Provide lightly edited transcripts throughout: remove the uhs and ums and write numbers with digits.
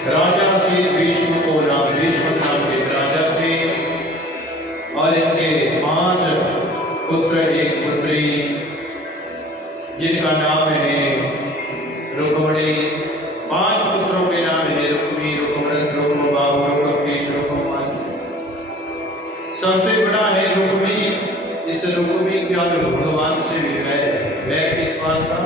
राजा श्री भीष्म को नाम भीष्म नाम के राजा थे और इनके 5 पुत्र एक पुत्री जिनका नाम है रुक्मणी। 5 पुत्रों के नाम है रुक्मी, रुक्मरथ, रुक्मबाहु, रुक्मकेश, रुक्मवान। सबसे बड़ा है रुक्मी। इस रुक्मी का भगवान से वह किस बात का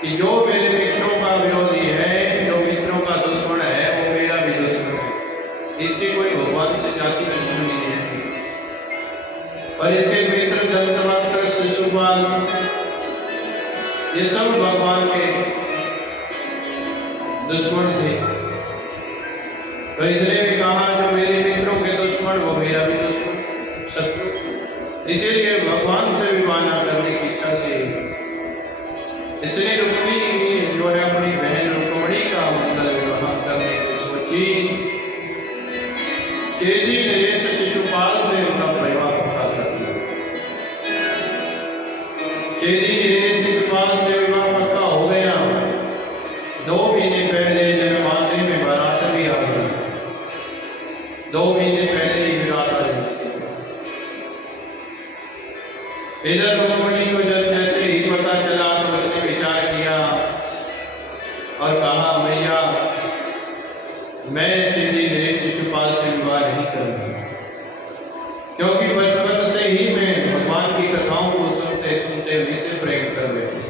कि जो मेरे मित्रों का विरोधी है, जो मित्रों का दुश्मन है, वो मेरा भी दुश्मन है। इसकी कोई भगवान से जाति दुश्मनी नहीं है। और इसके मित्र दंतवक्र, शिशुपाल, ये सब भगवान के दुश्मन थे। तो इसने भी कहा जो मेरे मित्रों के दुश्मन वो मेरा भी दुश्मन, शत्रु। इसीलिए भगवान से भी माना करने की इच्छा से इसने रुक्मी जो है अपनी बहन रुक्मणी का मंगल विवाह करने की सोची। चेदी नरेश शिशुपाल से उनका परिवार पक्का कर दिया। चेदी नरेश शिशुपाल से विवाह पक्का हो गया। 2 महीने पहले जनवासी में बारात भी आ गई। 2 महीने पहले ही बारात आ गई। इधर रुक्मणी को जब जैसे ही पता चला तो उसने विचार किया और कहा मैया मैं चेदी नरेश शिशुपाल से विवाह नहीं करूंगा, क्योंकि बचपन से ही मैं भगवान की कथाओं को सुनते सुनते उनसे प्रेम कर बैठे।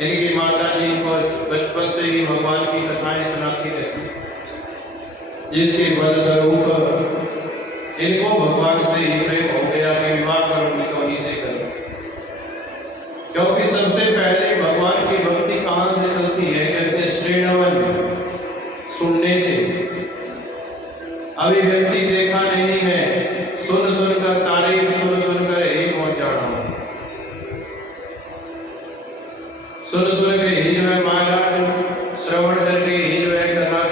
इनकी माता जी को बचपन से ही भगवान की कथाएं सुनाती रहती, जिसके फलस्वरूप इनको भगवान से ही प्रेम हो गया कि विवाह करूंगी तो उन्हीं से करूं। क्योंकि सबसे पहले भगवान की भक्ति कहाँ से चलती है? कहते श्रेणवन, सुनने से। अभी व्यक्ति देखा नहीं है, सुन सुनकर तारीफ सुन सुनकर यही पहुंच जाना, सुन सुन के ही जो है महाराज श्रवण करके ही जो है कथा,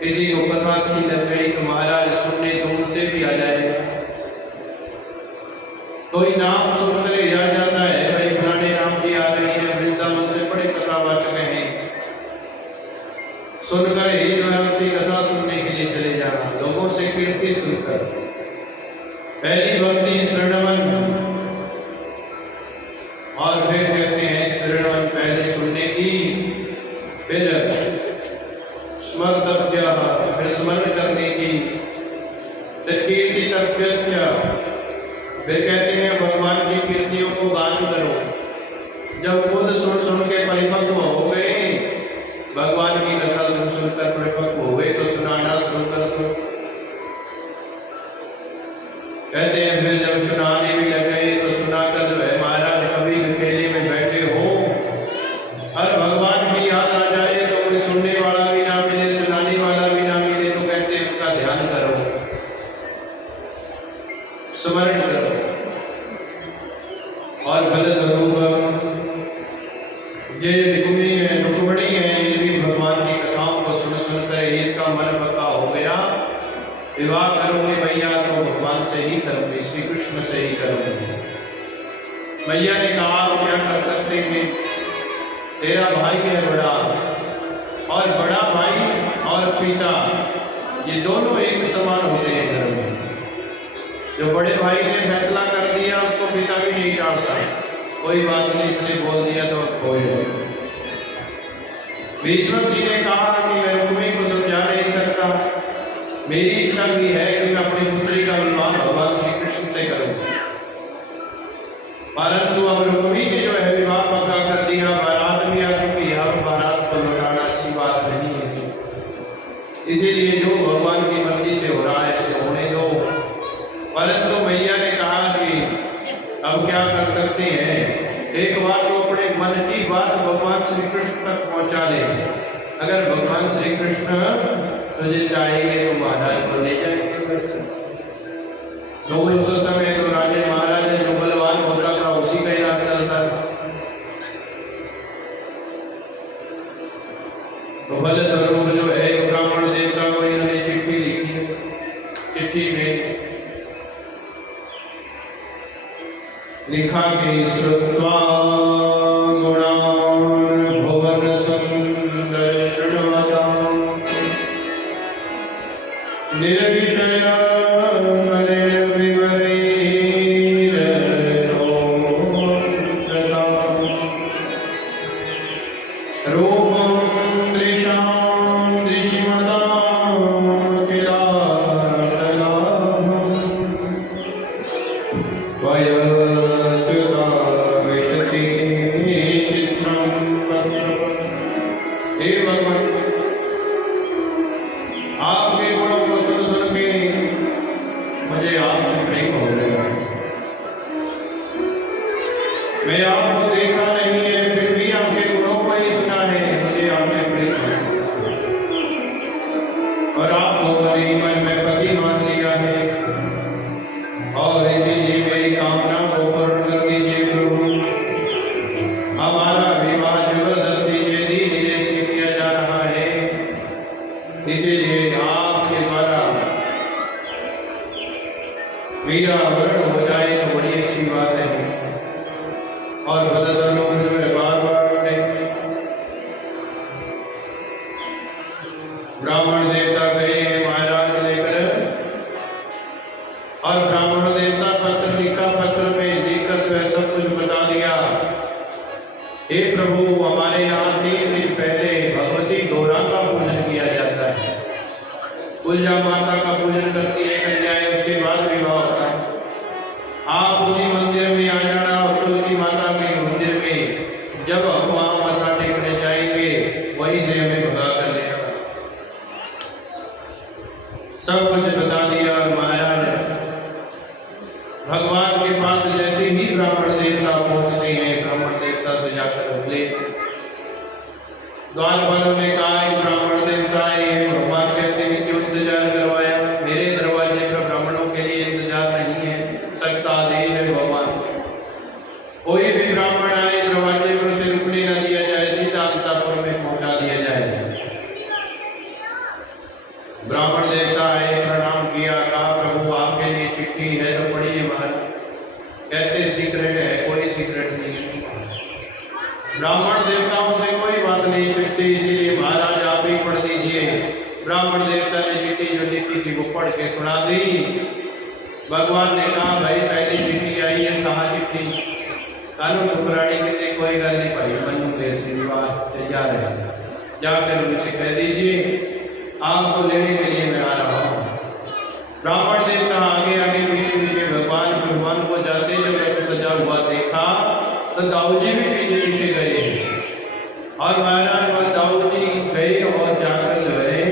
किसी को कथा अच्छी लग गई तो महाराज सुनने दूर से भी आ जाए। कोई नाम सुनकर ही आ जाता है, भाई फलाने राम जी आ रहे हैं, वृंदावन से बड़े कथावाचक हैं, सुनकर ही जो है उसकी कथा सुनने के लिए चले जाना, लोगों से कीर्ति सुनकर। पहली भक्ति श्रवण, और फिर कहते हैं श्रवण पहले सुनने की, फिर फिर स्मरण करने की, फिर कीर्ति तप्यस्य, फिर कहते हैं भगवान की कीर्तियों को गान करो। जब खुद सुन सुन के परिपक्व हो गए, भगवान की कथा सुन सुनकर परिपक्व हो गए, तो सुनाना शुरू कर दो। कहते हैं फिर जब सुनाने भी लग गए तो सुनाकर जो है महाराज कभी अकेले में बैठे हो और भगवान की याद आ जाए तो कोई सुनने वाला भी ना मिले, सुनाने वाला भी ना मिले, तो कहते हैं उनका ध्यान करो, स्मरण करो। और फलस्वरूप ये रुक्मणी है, ये भी भगवान की कथाओं को सुन सुनकर इसका मन पक्का हो गया, विवाह करोगे भैया तो भगवान से ही करोगे, श्री कृष्ण से ही करोगे। भैया ने कहा क्या कर सकते हैं, तेरा भाई है बड़ा, और बड़ा भाई और पिता ये दोनों एक समान होते हैं घर में। जो बड़े भाई ने फैसला कर दिया उसको पिता भी नहीं टालता, कोई बात नहीं, इसने बोल दिया तो कोई नहीं। भीष्म जी ने कहा कि मैं रुक्मी को समझा नहीं सकता, मेरी इच्छा भी है कि मैं अपनी पुत्री का विवाह भगवान श्री कृष्ण से करूं, परंतु अब रुक्मी ने जो है विवाह पक्का कर दिया, बारात भी आ चुकी है, अब बारात को लौटाना अच्छी बात नहीं है। इसीलिए जो भगवान की मर्जी से हो रहा है तो होने दो। परंतु भैया ने कहा कि अब क्या कर सकते हैं, एक बार तो अपने मन की बात भगवान श्री कृष्ण तक पहुंचा ले। अगर भगवान श्री कृष्ण तुझे चाहेंगे तो महाराज को ले जाएंगे। तो उस समय तो राजे महाराज जो बलवान होता था उसी का इलाज चलता था। तो फलस्वरूप जो है ब्राह्मण देवता को इन्होंने चिट्ठी लिखी, चिट्ठी में लिखा कि श्रुत्वा गुणान् भुवन चित्रम वक्त्रपट। हे भगवान, आपके गुणों को सुन सुन के मुझे आपसे प्रेम हो गया। मैं आपको देखा नहीं है, फिर भी आपके गुणों को ही सुना है, मुझे आपसे प्रेम हो और आपको मेरे मन में पति मान लिया है और इसीलिए मेरी कामना को पूर्ण कर दीजिए प्रभु। हमारा विवाह जबरदस्ती से धीरे से किया जा रहा है, इसीलिए आपके द्वारा मेरा वर्ण हो जाए तो बड़ी अच्छी बात है। और भद्रसलों में जो है बार-बार ब्राह्मण देवता गए हैं महाराज लेकर, और ब्राह्मण देवता पत्र लिखा, पत्र में लिखकर वह सब कुछ बता दिया। हे प्रभु, हमारे यहाँ 3 दिन पहले भगवती गौरा का पूजन किया जाता है। कुलजा माता का पूजन करती है कन्याएं, उसके बाद विवाह होता है। आप उसी मंदिर में आ जाना और तुलसी माता के मंदिर में जब हम वहाँ माथा टेकने जाएंगे वहीं से हमें भगा कर ले आना। सब कुछ बता दिया। और महाराज भगवान के पास जैसे ही ब्राह्मण देवता पहुंचते हैं, ब्राह्मण देवता से जाकर बोले, द्वारपालों ने कहा ब्राह्मण देवता है, भगवान कहते हैं क्यों इंतजार करवाया, मेरे दरवाजे पर ब्राह्मणों के लिए इंतजार नहीं है, सकता आदेश है भगवान। कोई भी ब्राह्मण आए दरवाजे पर से रुकने न दिया जाए, सीधा अंतःपुर में पहुंचा दिया जाए। ब्राह्मण देवता आए, प्रणाम किया, कहा प्रभु आपके लिए चिट्ठी है तो पढ़िए महाराज। कहते सीक्रेट है, कोई सीक्रेट नहीं है। ब्राह्मण देवताओं से कोई बात नहीं सकती, इसीलिए महाराज आप ही पढ़ दीजिए। ब्राह्मण देवता ने चिट्ठी जो लिखी थी वो पढ़ के सुना दी। भगवान ने कहा भाई पहली चिट्ठी आई है सहा चिट्ठी, कानून ठुकराने के लिए कोई गल नहीं भाई, मनु के श्रीनिवास तैयार है, जाकर उनसे कह दीजिए आपको लेने के लिए मैं आ रहा हूँ। ब्राह्मण देवता आगे आगे पीछे पीछे भगवान को जाते जब रथ सजा हुआ देखा तो दाऊ जी भी पीछे पीछे गए, और महाराज वह दाऊ जी गए और जाकर जो है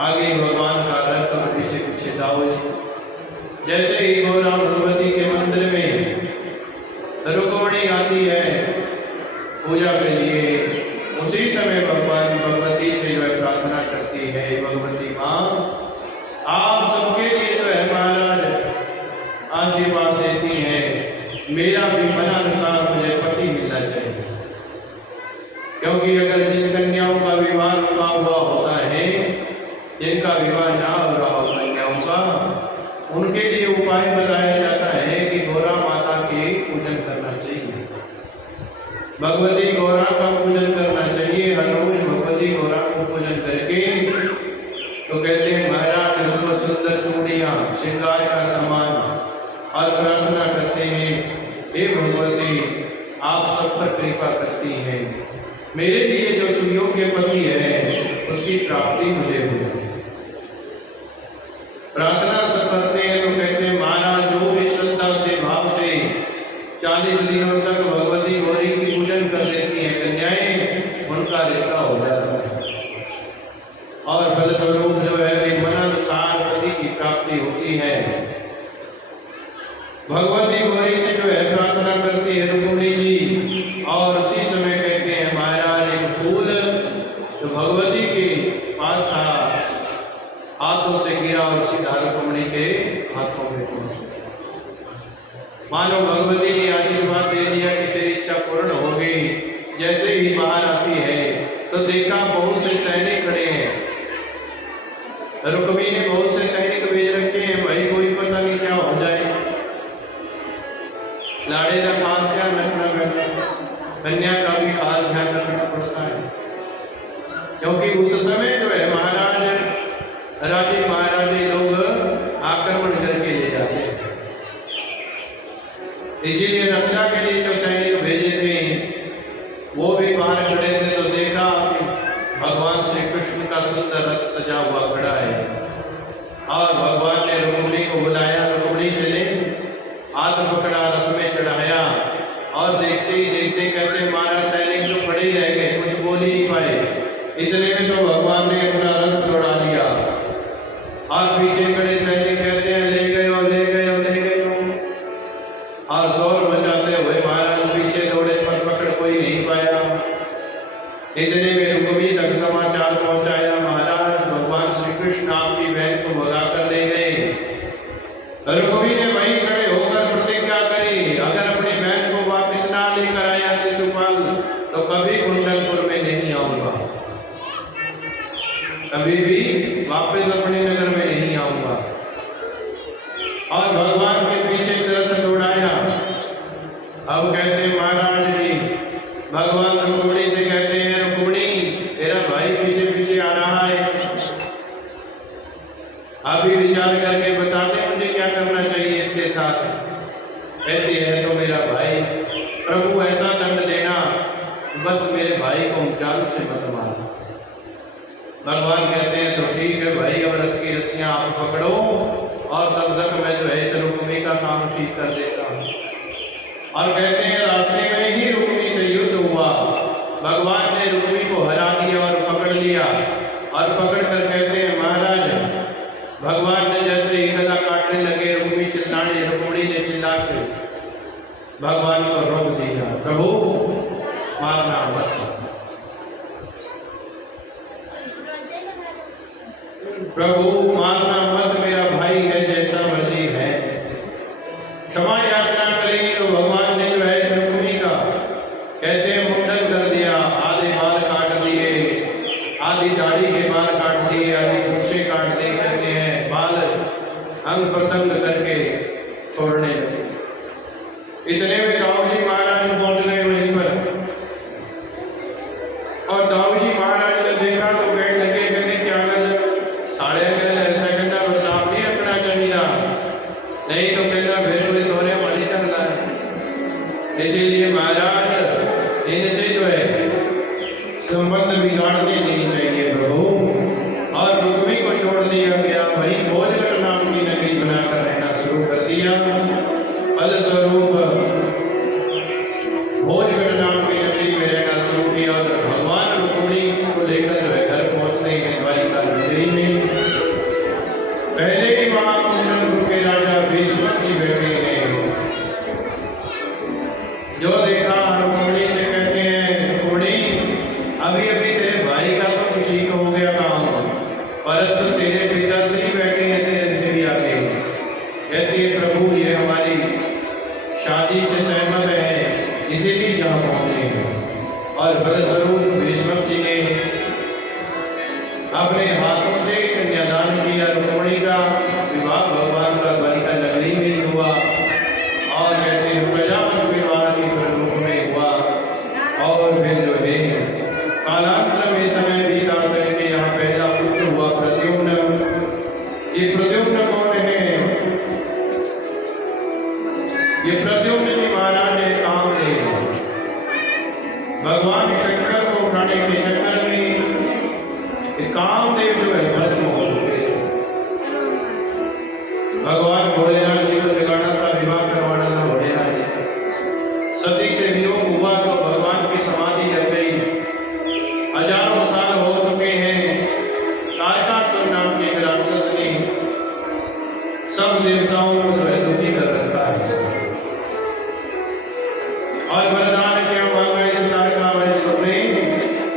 आगे भगवान का रथ और पीछे पीछे दाऊ जी। जैसे ही गौरा भगवती के मंदिर में रुक्मिणी आती है पूजा के लिए, उसी समय भगवान भगवती से वह प्रार्थना करती है, भगवती माँ आप सबके लिए जो है महाराज आशीर्वाद देती हैं, मेरा भी मनानुसार मुझे पति मिलना चाहिए। क्योंकि अगर जिस कन्याओं का विवाह रुका हुआ होता है, जिनका विवाह ना हो रहा हो कन्याओं का, उनके लिए उपाय बताया जाता है कि गौरा माता के पूजन करना चाहिए, भगवती गौरा का पूजन करना चाहिए। हर रोज भगवती गौरा को पूजन करके तो कहते हैं महाराज उनको सुंदर चूड़ियाँ श्रृंगार का सामान, और प्रार्थना करते हैं हे भगवती आप सब पर कृपा करती हैं, मेरे लिए जो सुयोग्य पति है उसकी प्राप्ति मुझे हो। प्रार्थना सब करते हैं तो कहते हैं महाराज जो भी श्रद्धा से भाव से 40 दिनों तक भगवती गौरी की पूजन कर लेती हैं कन्याएं, उनका रिश्ता हो जाता है और फलस्वरूप जो है मनानुसार पति की प्राप्ति होती है। भगवती गौरी से जो है प्रार्थना करती है रुक्मिणी जी, और उसी समय कहते हैं महाराज एक फूल जो भगवती के पास था हाथों से गिरा और सीधा रुक्मिणी के हाथों में पहुंचा। मानो भगवती ने आशीर्वाद दे दिया कि तेरी इच्छा पूर्ण हो गई। जैसे ही बाहर आती है तो देखा बहुत से सैनिक खड़े हैं, रुक्मिणी ने बहुत से सैनिक भेज रखे हैं, भाई कोई पता नहीं क्या हो जाए, लाड़े का खास ध्यान रखना पड़ता है, कन्या का भी खास ध्यान रखना पड़ता है। क्योंकि उस समय जो है महाराज राजे महाराजे लोग आक्रमण करके ले जाते हैं, इसीलिए रक्षा के लिए जो सैनिक भेजे थे वो भी बाहर खड़े थे। तो देखा भगवान श्री कृष्ण का सुंदर रथ सजा हुआ खड़ा है, और भगवान ने रुक्मिणी को बुलाया, रुक्मिणी चले, हाथ पकड़ा, रथ में चढ़ाया, और देखते देखते ही देखते कहते महाराज सैनिक तो खड़े ही रह गए, कुछ बोल ही नहीं पाए। इतने में तो भगवान ने अपना रथ दौड़ा लिया और पीछे खड़े सैनिक कहते हैं ले गए और ले गए और ले गए और शोर मचाते हुए महाराज पीछे दौड़े पर पकड़ कोई नहीं पाया। इतने में रुक्मी तक समाचार पहुंचाया महाराज भगवान श्री कृष्ण आपकी बहन को भगा कर ले गए। रुक्मी ने वहीं खड़े होकर प्रतिज्ञा करी, अगर अपनी बहन को वापस ना लेकर आया शिशुपाल तो कभी कुंडलपुर में नहीं आऊंगा, कभी भी वापस अपने नगर में नहीं आऊंगा। और भगवान के पीछे तरफ दौड़ाया। अब कहते महाराज जी भगवान रुक्मिणी से कहते हैं रुक्मिणी तेरा भाई पीछे पीछे आ रहा है, अभी विचार करके बता दे मुझे क्या करना चाहिए इसके साथ। कहती है तो मेरा भाई प्रभु ऐसा दंड देना बस मेरे भाई को जाल से मत मारना। भगवान कहते हैं तो ठीक है भाई, अब रथ की रस्सियां आप पकड़ो और तब तक मैं जो है इस रुक्मी का काम ठीक कर देता हूँ। और कहते हैं रास्ते में ही रुक्मी से युद्ध हुआ, भगवान ने रुक्मी को हरा दिया और पकड़ लिया। और पकड़ कर कहते हैं महाराज भगवान ने जैसे ही गला काटने लगे रुक्मी चिल्लाने, रुक्मिणी ने चिल्ला के भगवान को रोक दिया, प्रभु मारना मत, प्रभु मारना मत, मेरा भाई है जैसा मर्जी है, क्षमा याचना करेंगे। तो भगवान ने जो है रुक्मिणी का कहते हैं मुंडन कर दिया, आधे बाल काट दिए, आधी दाढ़ी के बाल काट दिए, आधी पूछे काट दिए, कहते हैं बाल अंग प्रतंग करके छोड़ने लगे। इतने में दाऊ जी महाराज पहुंच गए वहीं पर और दाऊ जी महाराज ने देखा तो बैठ लगे, कहते क्या कर साढ़े सेकंड बर्ताव नहीं रखना चाहिए, नहीं तो कहना फिर कोई सोने वाली चल रहा है। इसीलिए महाराज इनसे जो है संबंध बिगाड़ने नहीं चाहिए प्रभु। और रुक्मी को छोड़ दिया गया, वही भोजगढ़ नाम की नगरी बनाकर रहना शुरू कर दिया। फलस्वरूप भोजगढ़ नाम की नगरी में रहना शुरू किया और भगवान रुक्मिणी को लेकर जो है घर पहुंचते हैं द्वारिका नगरी में। पहले ही वहां कुंडलपुर के राजा भीष्म जी बैठे हैं, जो देखा रुक्मिणी से कहते हैं रुक्मिणी अभी अभी तेरे भाई का तो ठीक हो गया काम, परंतु तेरे पिता से ही बैठे हैं तेरे देवी आगे। कहती है प्रभु ये हमारी शादी से सहमत है इसीलिए यहाँ पहुंचे हैं। और फलस्वरूप भीष्म जी ने अपने हाथों से कन्यादान किया, रुक्मिणी का विवाह भगवान का द्वारिका नगरी में ही हुआ और जैसे प्रजापति विवाह की प्रलोक में हुआ। और फिर जो है कालांतर में समय बीता करके यहाँ पहला पुत्र हुआ प्रद्युम्न। ये प्रद्युम्न कौन है? ये प्रद्युम्न जी महाराज ने कामदेव, भगवान शंकर को उठाने के चक्कर में कामदेव जो है भस्म हो चुके। भगवान भोलेनाथ जी को जगाना था, विवाह करवाना था भोलेनाथ जी। सती से वियोग हुआ तो भगवान की समाधि जल गई। हजारों साल हो चुके हैं, कायकासुर नाम के राक्षस ने सब देवताओं को जो है दुखी कर रखा है। और वरदान क्या मांगा इस तारकासुर ने?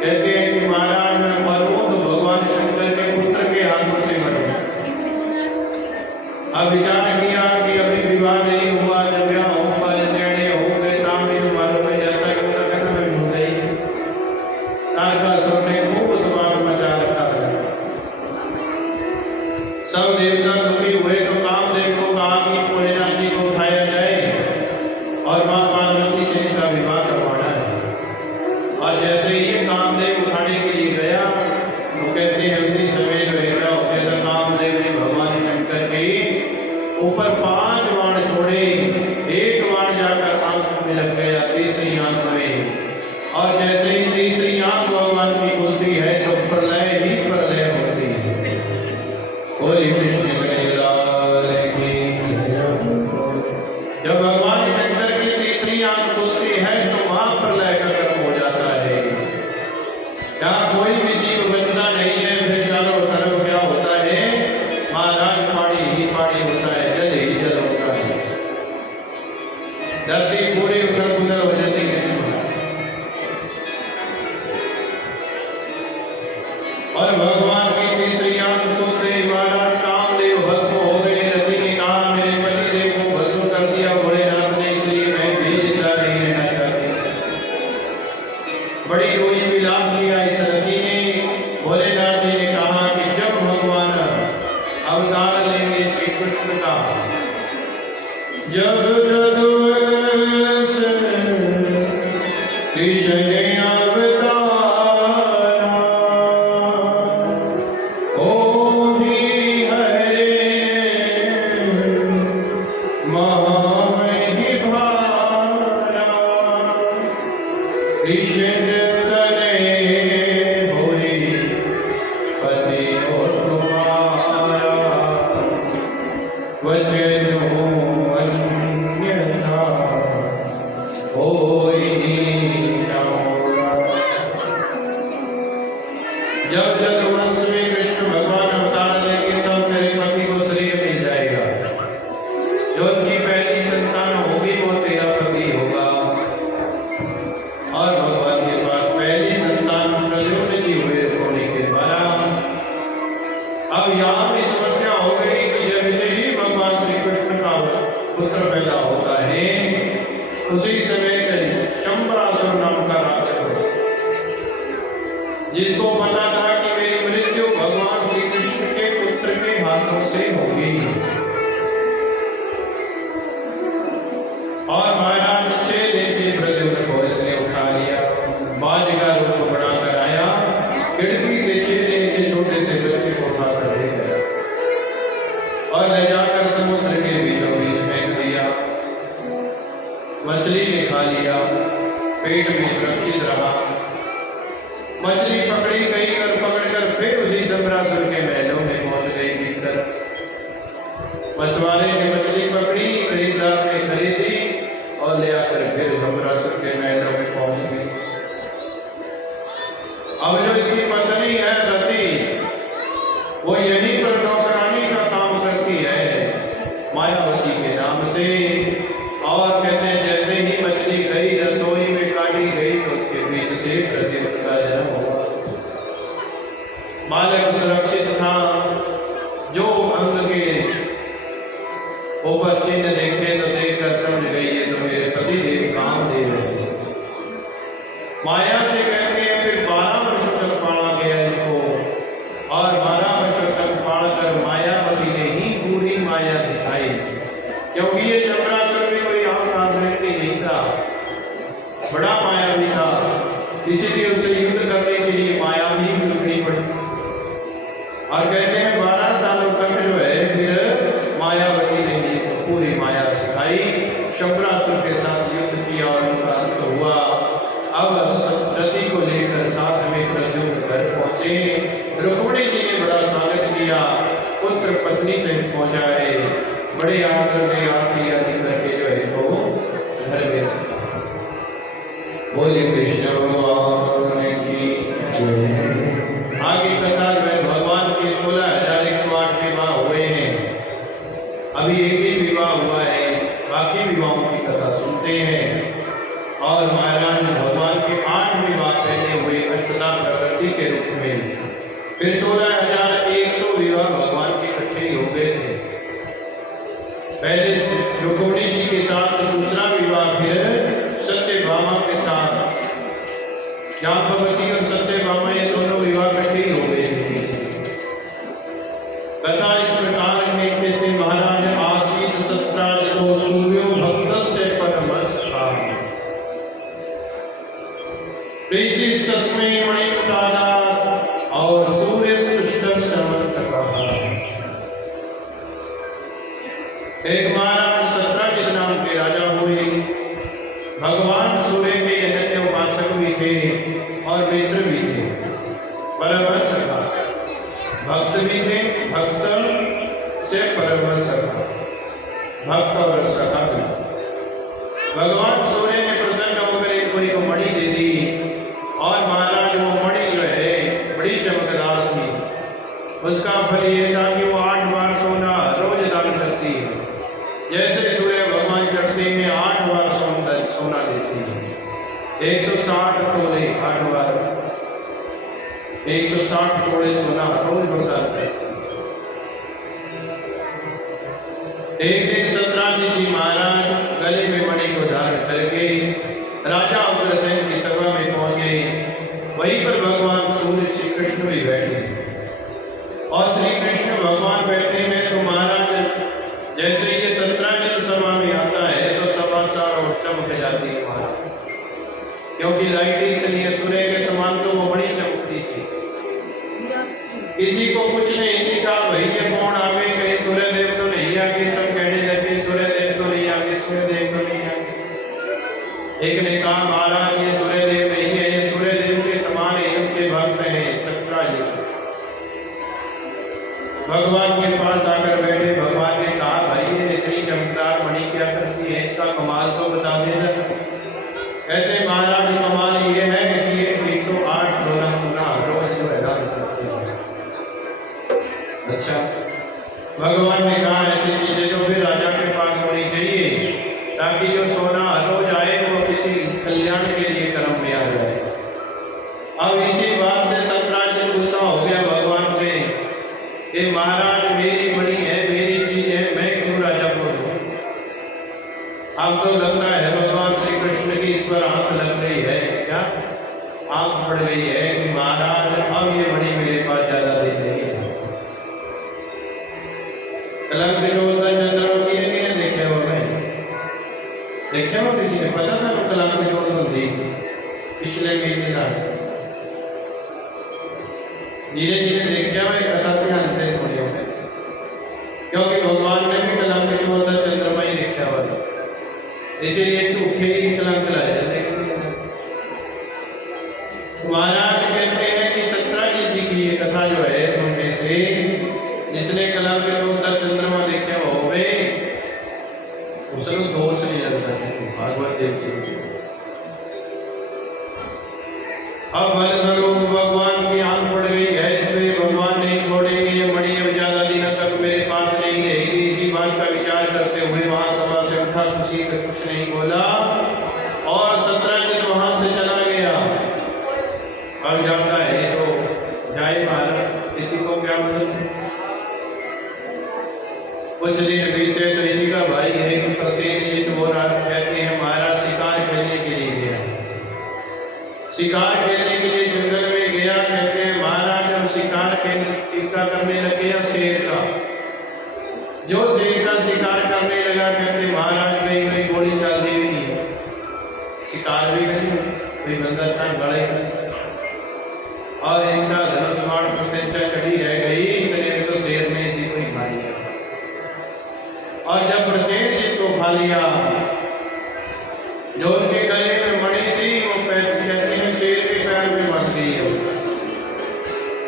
कहते हैं कि महाराज मैं मरूं तो भगवान शंकर के पुत्र के हाथों से मरूं। अब विचार किया कि अभी विवाह नहीं हुआ, जब यहाँ होगा निर्णय हो गए काम ही मालूम है जाता है उनका कहना में ढूंढ गई। तारकासुर ने खूब उत्पात मचा रखा है। सब देवता दुखी हुए तो कामदेव को कहा कि भोलेनाथ जी को उठाया जाए और मां पार्वती से इसका विवाह करवाना है। और जैसे ही ये कामदेव उठाने के लिए गया वो कहते हैं उसी समय जो है क्या हो गया था, कामदेव ने भगवान शंकर के ऊपर 5 बाण छोड़े, एक बाण जाकर आंख में लग गया, तीसरी आंख में। और जैसे ही तीसरी आंख भगवान की खुलती है तो प्रलय ही प्रलय होती है। बोलिए कृष्ण कन्हैयालाल की। जब भगवान शंकर की तीसरी आंख खुलती है तो बड़ी रोई विलाप किया इस रति ने। भोलेनाथ जी ने कहा कि जब भगवान अवतार लेंगे श्री कृष्ण का, जब कृष्ण जब जदुवंश में कृष्ण भगवान अवतार लेंगे तब मेरे पति को शरीर मिल जाएगा। जो उनकी पहली संतान होगी वो तेरा पति होगा। और भगवान के पास पहली संतान प्रद्युम्न जी हुए होने के द्वारा अब यहाँ भी समस्या हो गई कि जब से ही भगवान श्री कृष्ण का पुत्र पैदा होता है उसी समय शंबरासुर नाम का राक्षस, जिसको पता था कि मेरी मृत्यु भगवान श्री कृष्ण के पुत्र के हाथों से होगी, और महाराज 6 दिन के प्रद्युम्न को इसने उठा लिया, बाज का रूप बनाकर आया, खिड़की से 6 दिन के छोटे से बच्चे को उठाकर ले गया और ले जाकर समुद्र के बीचों बीच फेंक दिया। मछली ने खा लिया, पेट में सुरक्षित रहा। मछली पकड़ी गई और पकड़कर फिर उसी शंबरासुर के महलों में पहुंच गई भीतर। मछुआरे ने मछली पकड़ी, खरीदार ने खरीदी और ले आकर फिर शंबरासुर के महलों में पहुंच गई। अब जो इसकी पत्नी है रति, वो यहीं पर नौकरानी का काम करती है मायावती के नाम से। और कहते हैं जैसे ही मछली गई रसोई में काटी गई तो उसके बीच से प्रद्युम्न का जन्म हुआ। बालक सुरक्षित था, जो अंग के ऊपर चिन्ह देखे तो देखकर समझ गई ये तो मेरे पति देव कामदेव है। माया से कहते हैं फिर 12 वर्षों तक पाला गया इनको, और 12 वर्षों तक पालकर मायावती ने ही पूरी माया सिखाई, क्योंकि ये शंबरासुर भी कोई आम आदमी नहीं था, बड़ा मायावी था, इसीलिए उसे युद्ध करने के लिए माया भी चुननी पड़ी। और कहते हैं 12 सालों तक जो है फिर मायावती ने पूरी माया सिखाई, शंबरासुर के साथ युद्ध किया और उनका अंत हुआ। अब रति को लेकर साथ में प्रद्युम्न घर पहुंचे। रुक्मिणी जी ने बड़ा स्वागत किया, पुत्र पत्नी सहित पहुंचा है, बड़े आदर से आरती आदि करके जो है वो घर में। बोले कृष्ण भगवान की आगे कथा जो है भगवान के 16,108 विवाह हुए हैं। अभी एक ही विवाह हुआ है, बाकी विवाहों की कथा सुनते हैं। और महाराज भगवान के 8 विवाह पहले हुए अष्टधा प्रकृति के रूप में, फिर 16,100 विवाह भगवान के इकट्ठे हो गए थे। पहले रुक्मिणी जी के साथ दूसरा विवाह फिर सत्यभामा के साथ, जाम्बवती और सत्यभामा ये दोनों विवाह इकट्ठे हो गए थे। कथा इस प्रकार में कहते महाराज आसीत सत्राजितो सूर्यो भक्तस्य परमस्तः प्रीतिस्तस्मै मणिमुदारात् और सूर्यस्तुष्टः समन्तकः। एक महाराज सत्राजित नाम के राजा हुए, भगवान सूर्य के अनन्य उपासक भी थे और मित्र भी थे, परमहंस सखा, भक्त भी थे, भक्त से परमहंस सखा, भक्त और सखा भी। भगवान सूर्य ने प्रसन्न होकर इनको एक मणि दे दी, और महाराज वो मणि जो है बड़ी चमकदार थी। उसका फल ये था कि वो 8 बार सोना रोज दान करती है। जैसे सूर्य भगवान चढ़ते हैं 8 बार सोना देती है, 160 तोले 8 बार, 160 तोले सोना रोज प्रदान करती है। एक दिन सत्राजित जी महाराज गले में मणि को धारण करके राजा उग्रसेन की सभा में पहुंचे क्योंकि लाइट इतनी है सूर्य के समान तो वो बड़ी चमकती थी। किसी को कुछ नहीं दिखा, भाई ये कौन आ गए, कहीं सूर्य देव तो नहीं आगे। सब कहने लगे सूर्य देव तो नहीं आगे, सूर्य देव तो नहीं आगे। एक ने कहा महाराज ये सूर्य देव नहीं है, ये सूर्य देव के समान है, उनके भक्त हैं सत्राजित। भगवान के पास आकर बैठे, भगवान ने कहा भाई ये इतनी चमकदार मणि क्या करती है, इसका कमाल तो बता देना। कहते महाराज कमाल ये है कि ये 108 रोज जो है दान करती है। अच्छा, भगवान ने कहा ऐसी चीजें तो फिर राजा के पास होनी चाहिए, ताकि जो सोना रोज आए वो किसी कल्याण के लिए कर्म में आ जाए। अब इसी बात से सत्राजित गुस्सा हो गया भगवान से कि महाराज मेरी मणि है, मेरी चीज है, मैं क्यों राजा को दूं। अब तो लगता है भगवान श्री कृष्ण की इस पर आंख लग गई है, क्या आंख पड़ गई है कि महाराज अब ये मणि मेरे पास ज्यादा दिन नहीं है। कलंक जोड़ता चंद्रमा किने देखे हो, मैं देखे हो किसी ने पता था कलंक जोड़ होती पिछले महीने का धीरे धीरे देखा मैं कथा ध्यान से सुनी हो, क्योंकि भगवान ने भी कलंक जोड़ता चंद्रमा ही देखा हुआ था, इसीलिए झूठे ही कलंक लाए जाते। महाराज कहते हैं कि सत्राजित जी की ये कथा जो है सुनने से जिसने कलंक जोड़ता चंद्रमा देखे हो गए उसको दोष नहीं लगता है भागवत देव जी। अब मन स्वरूप भगवान की आंख पड़ गई है, इसलिए भगवान नहीं छोड़ेंगे, ये मणि अब ज्यादा दिनों तक मेरे पास नहीं रहेगी। इसी बात का विचार करते हुए वहां सभा से उठा, किसी ने कुछ नहीं बोला और सत्राजित वहां से चला गया। अब जाता है तो जाए महाराज, किसी को क्या मतलब। कुछ दिन बीते तो इसी का भाई है कि प्रसेनजित वो रात कहते हैं महाराज शिकार खेलने के लिए गया, शिकार खेलने के लिए जंगल में गया। कहते हैं महाराज जब शिकार किसका करने लगे, शेर का। जो शेर का शिकार करने लगा कहते महाराज कहीं कहीं गोली चल दी हुई है, शिकार भी करी कोई बंदा था गड़े और इसका धनुष बाण प्रतिष्ठा चढ़ी रह गई, इतने तो शेर ने इसी को ही खा लिया। और जब प्रसेनजित को खा लिया, जो उसके गले में मणि थी वो कहते हैं शेर के पैर में फंस गई है।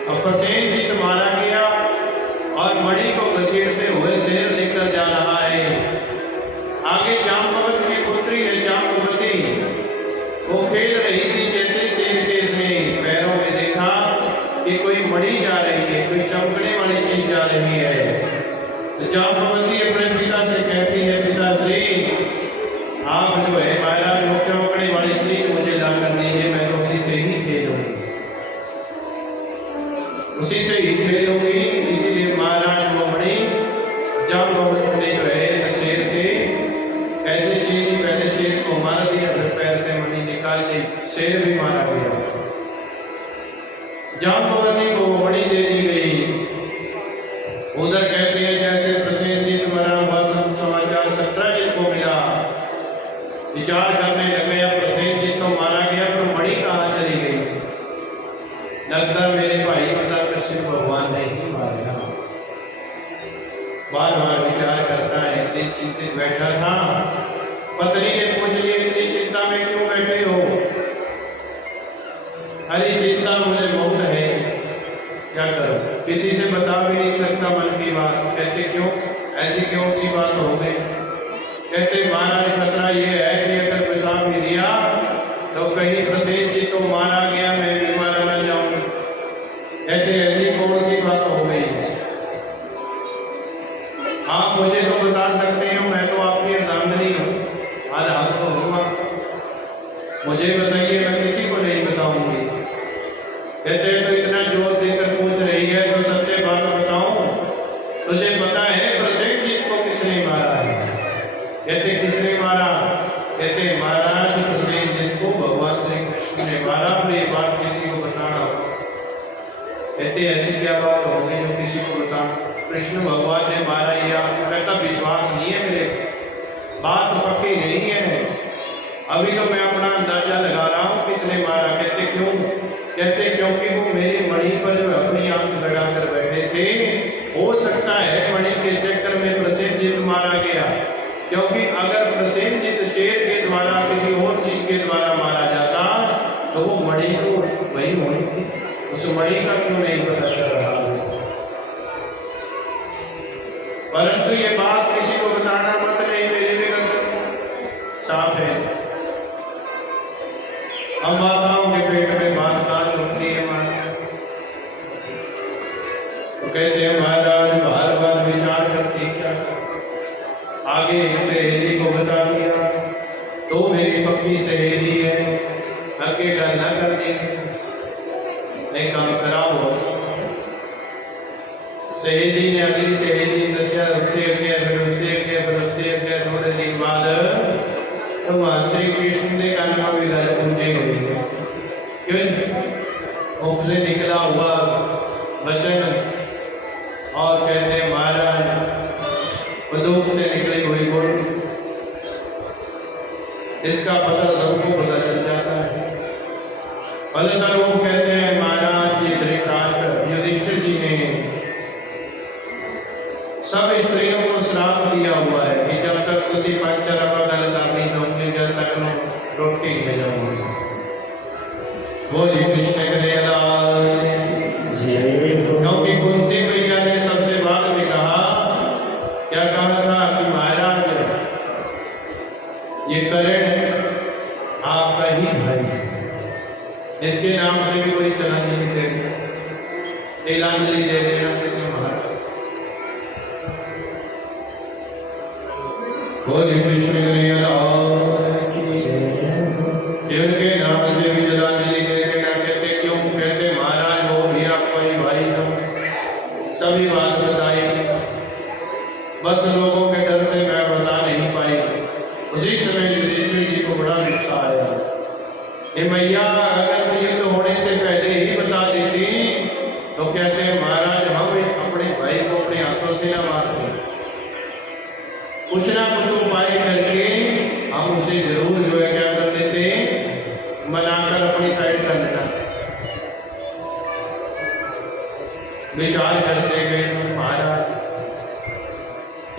अब प्रसेनजित मारा गया और मणि को घसीटते हुए शेर लेकर जा रहा है। आगे जाम्बवत की पुत्री है जाम्बवती, वो खेल रही थी, जैसे शेर के इसने पैरों में देखा कि कोई मणि जा रही है, कोई चमकने वाली चीज जा रही है। जाम्बवती अपने पिता से कहती है पिताश्री आप जो है महाराज वो चमकने वाली चीज मुझे ला कर दीजिए, मैं तो उसी से ही खेलूंगी, उसी से ही खेलूंगी। इसीलिए महाराज वो मणि जाम्बवत ने जो है शेर से ऐसे शेर ही पहले शेर को मार दिया, फिर पैर से मणि निकाल दी, शेर भी मारा गया। जाम्बवती को वो मणि दे दी गई। उधर कहते हैं जैसे प्रसेनजित मरा हुआ सब समाचार सत्राजित को मिला, विचार करने लगे अब प्रसेनजित को मारा गया पर मणि कहाँ चली गई। लगता मेरे भाई बता कृष्ण भगवान ने ही मारा। बार बार विचार करता है, एक दिन चिंतित बैठा था, पत्नी ने पूछ लिया इतनी चिंता में क्यों बैठे हो। अरे चिंता मुझे बहुत है, क्या करूं, किसी से बता भी नहीं सकता मन की बात। कहते क्यों, ऐसी क्यों सी बात हो गई। कहते महाराज खतरा ये है कि अगर बता भी दिया तो कहीं प्रसेनजित को मारा गया मैं भी मारा ना जाऊं। कहते ऐसी कौन सी बात हो गई। आप मुझे तो बता सकते हो, मैं तो आपकी अर्धांगिनी हूँ, आधार तो हूँ, मुझे बताइए, मैं किसी को नहीं बताऊंगी। कहते तो इतना जोर देकर पूछ रही है तो सत्य बात बताऊं, तुझे पता है प्रसेनजित को किसने मारा है। कहते किसने मारा। कहते महाराज प्रसेनजित को भगवान श्री कृष्ण ने मारा, पर ये बात किसी को बताना हो। कहते ऐसी क्या बात हो गई जो किसी को बता। कृष्ण भगवान ने मारा, ये आपको कहता विश्वास नहीं है मेरे, बात पक्की नहीं है। अभी तो मैं अपना अंदाजा लगा रहा हूँ तो वो मणि तो वही होनी थी, उस मणि का क्यों नहीं पता चल रहा है? परंतु ये बात किसी को बताना मत, नहीं मेरे भी साफ है। अब माताओं के पेट में बात कान रुकती है मां, तो कहते हैं महाराज बार बार विचार करती क्या, आगे सहेली को बता दिया तो मेरी पक्की सहेली है, अकेला न करनी, नहीं काम खराब हो। सहेली ने अगली सहेली दस्या, उससे अगे फिर उससे अगे फिर उससे अगे, थोड़े दिन बाद तो भगवान श्री कृष्ण ने कान्हा भी घर पूछे हुए, क्यों मुख से निकला हुआ वचन, और कहते हैं महाराज बंदूक से निकली हुई गोली, इसका पता सबको पता चल जाता है। फलस्वरूप कहते हैं महाराज जी धृतराष्ट्र युधिष्ठिर जी ने सब स्त्रियों को श्राप दिया हुआ है कि जब तक उसी पंचर गल करनी दूंगी, जब तक रोटी भेजाऊंगी। वो जी कृष्ण क्योंकि कुंती मैया ने सबसे बाद में कहा, क्या कहा था कि महाराज ये करण आपका ही भाई, इसके नाम से भी कोई चलांजलि दे देना, तिलांजलि दे देना, महाराज बोले कृष्ण के नाम से भी तिलांजलि दे देना। कहते क्यों? कहते महाराज वो भी आपका ही भाई था, सभी बात बताई, बस लोगों के डर से मैं बता नहीं पाई। उसी समय युधिष्ठिर जी को बड़ा गुस्सा आया, हे मैया अगर तो युद्ध होने से पहले ही बता देती, तो कहते हैं महाराज हम अपने भाई को अपने हाथों से न मारते, कुछ ना कुछ उपाय करके हम उसे जरूर जो है क्या कर देते, मनाकर अपनी साइड कर लेना। विचार करते गए महाराज,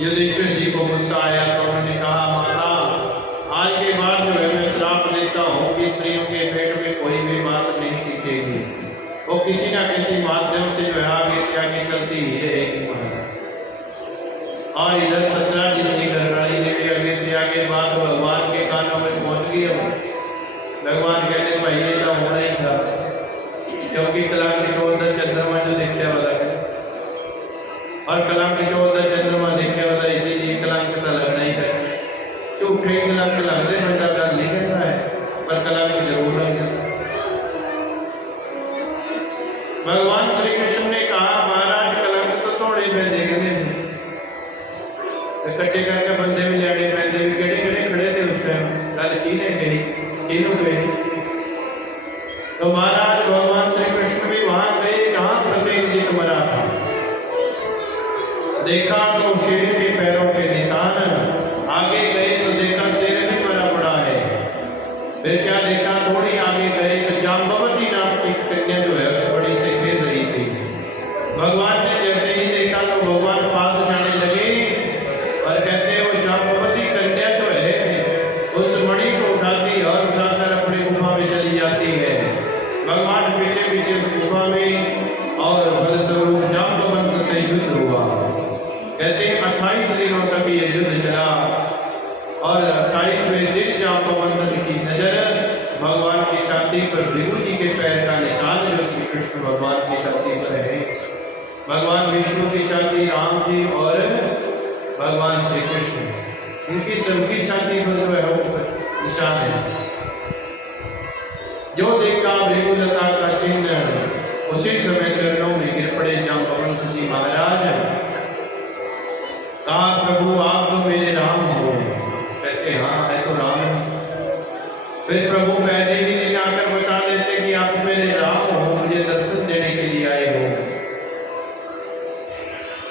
युधिष्ठिर जी को गुस्सा आया तो उन्होंने कहा माता आज के बाद जो है मैं श्राप देता हूँ कि स्त्रियों के पेट में कोई भी बात नहीं टिकेगी, वो किसी ना किसी माध्यम से जो है आगे से आगे चलती ही रहेगी महाराज। और इधर सत्रा जी की घरवाली ने भी आगे से आगे बात भगवान के कानों में पहुंच गई। भगवान कहते भाई ये तो होना ही था, क्योंकि कलांक को उधर चंद्रमा जो देखने वाला है, और कलांक जो उधर चंद्रमा देखने वाला, इसीलिए कलांक का लगना ही है। झूठे कलांक लग रहे बंदा डर नहीं करना है, पर कलांक जरूर लगेगा। भगवान श्री कृष्ण ने कहा महाराज कलंक तो थोड़े पैदे कहते इकट्ठे करके बंदे भी लड़े पैदे भी केड़े केड़े खड़े थे उस टाइम, गल की ने कही किनू कही। तो महाराज भगवान श्री कृष्ण भी वहां गए जहां प्रसेनजीत मरा था, देखा तो शेर के पैरों के निशान, आगे गए तो देखा शेर भी मरा पड़ा है, फिर क्या देखा थोड़ी आगे गए तो जाम्बवती नाम की कन्या जो है उस बड़ी से गिर रही थी। भगवान ने जैसे ही देखा तो भगवान पास जाने लगे और कहते हैं वो जाम्बवती कन्या जो है उस मणि को उठाती और उठाकर अपनी गुफा में चली जाती है। भगवान पीछे पीछे गुफा में और फलस्वरूप जाम्बवंत से युद्ध हुआ। कहते हैं 28 दिनों तक ये युद्ध चला और 28वें दिन जाम्बवंत की नजर भगवान की छाती पर भृगु जी के पैर का निशान जो श्री कृष्ण भगवान की छाती पर है, भगवान विष्णु की छाती राम जी और भगवान श्री कृष्ण इनकी सबकी छाती पर जो है वो निशान है। जो देखा भृगुलता का चिन्ह उसी समय चरणों में गिर पड़े जाम्बवंत जी महाराज। कहा प्रभु आप तो मेरे राम हो, कहते हाँ है तो राम। फिर प्रभु पहले ही दिन आकर बता देते कि आप मेरे राम हो, मुझे दर्शन देने के लिए आए हो।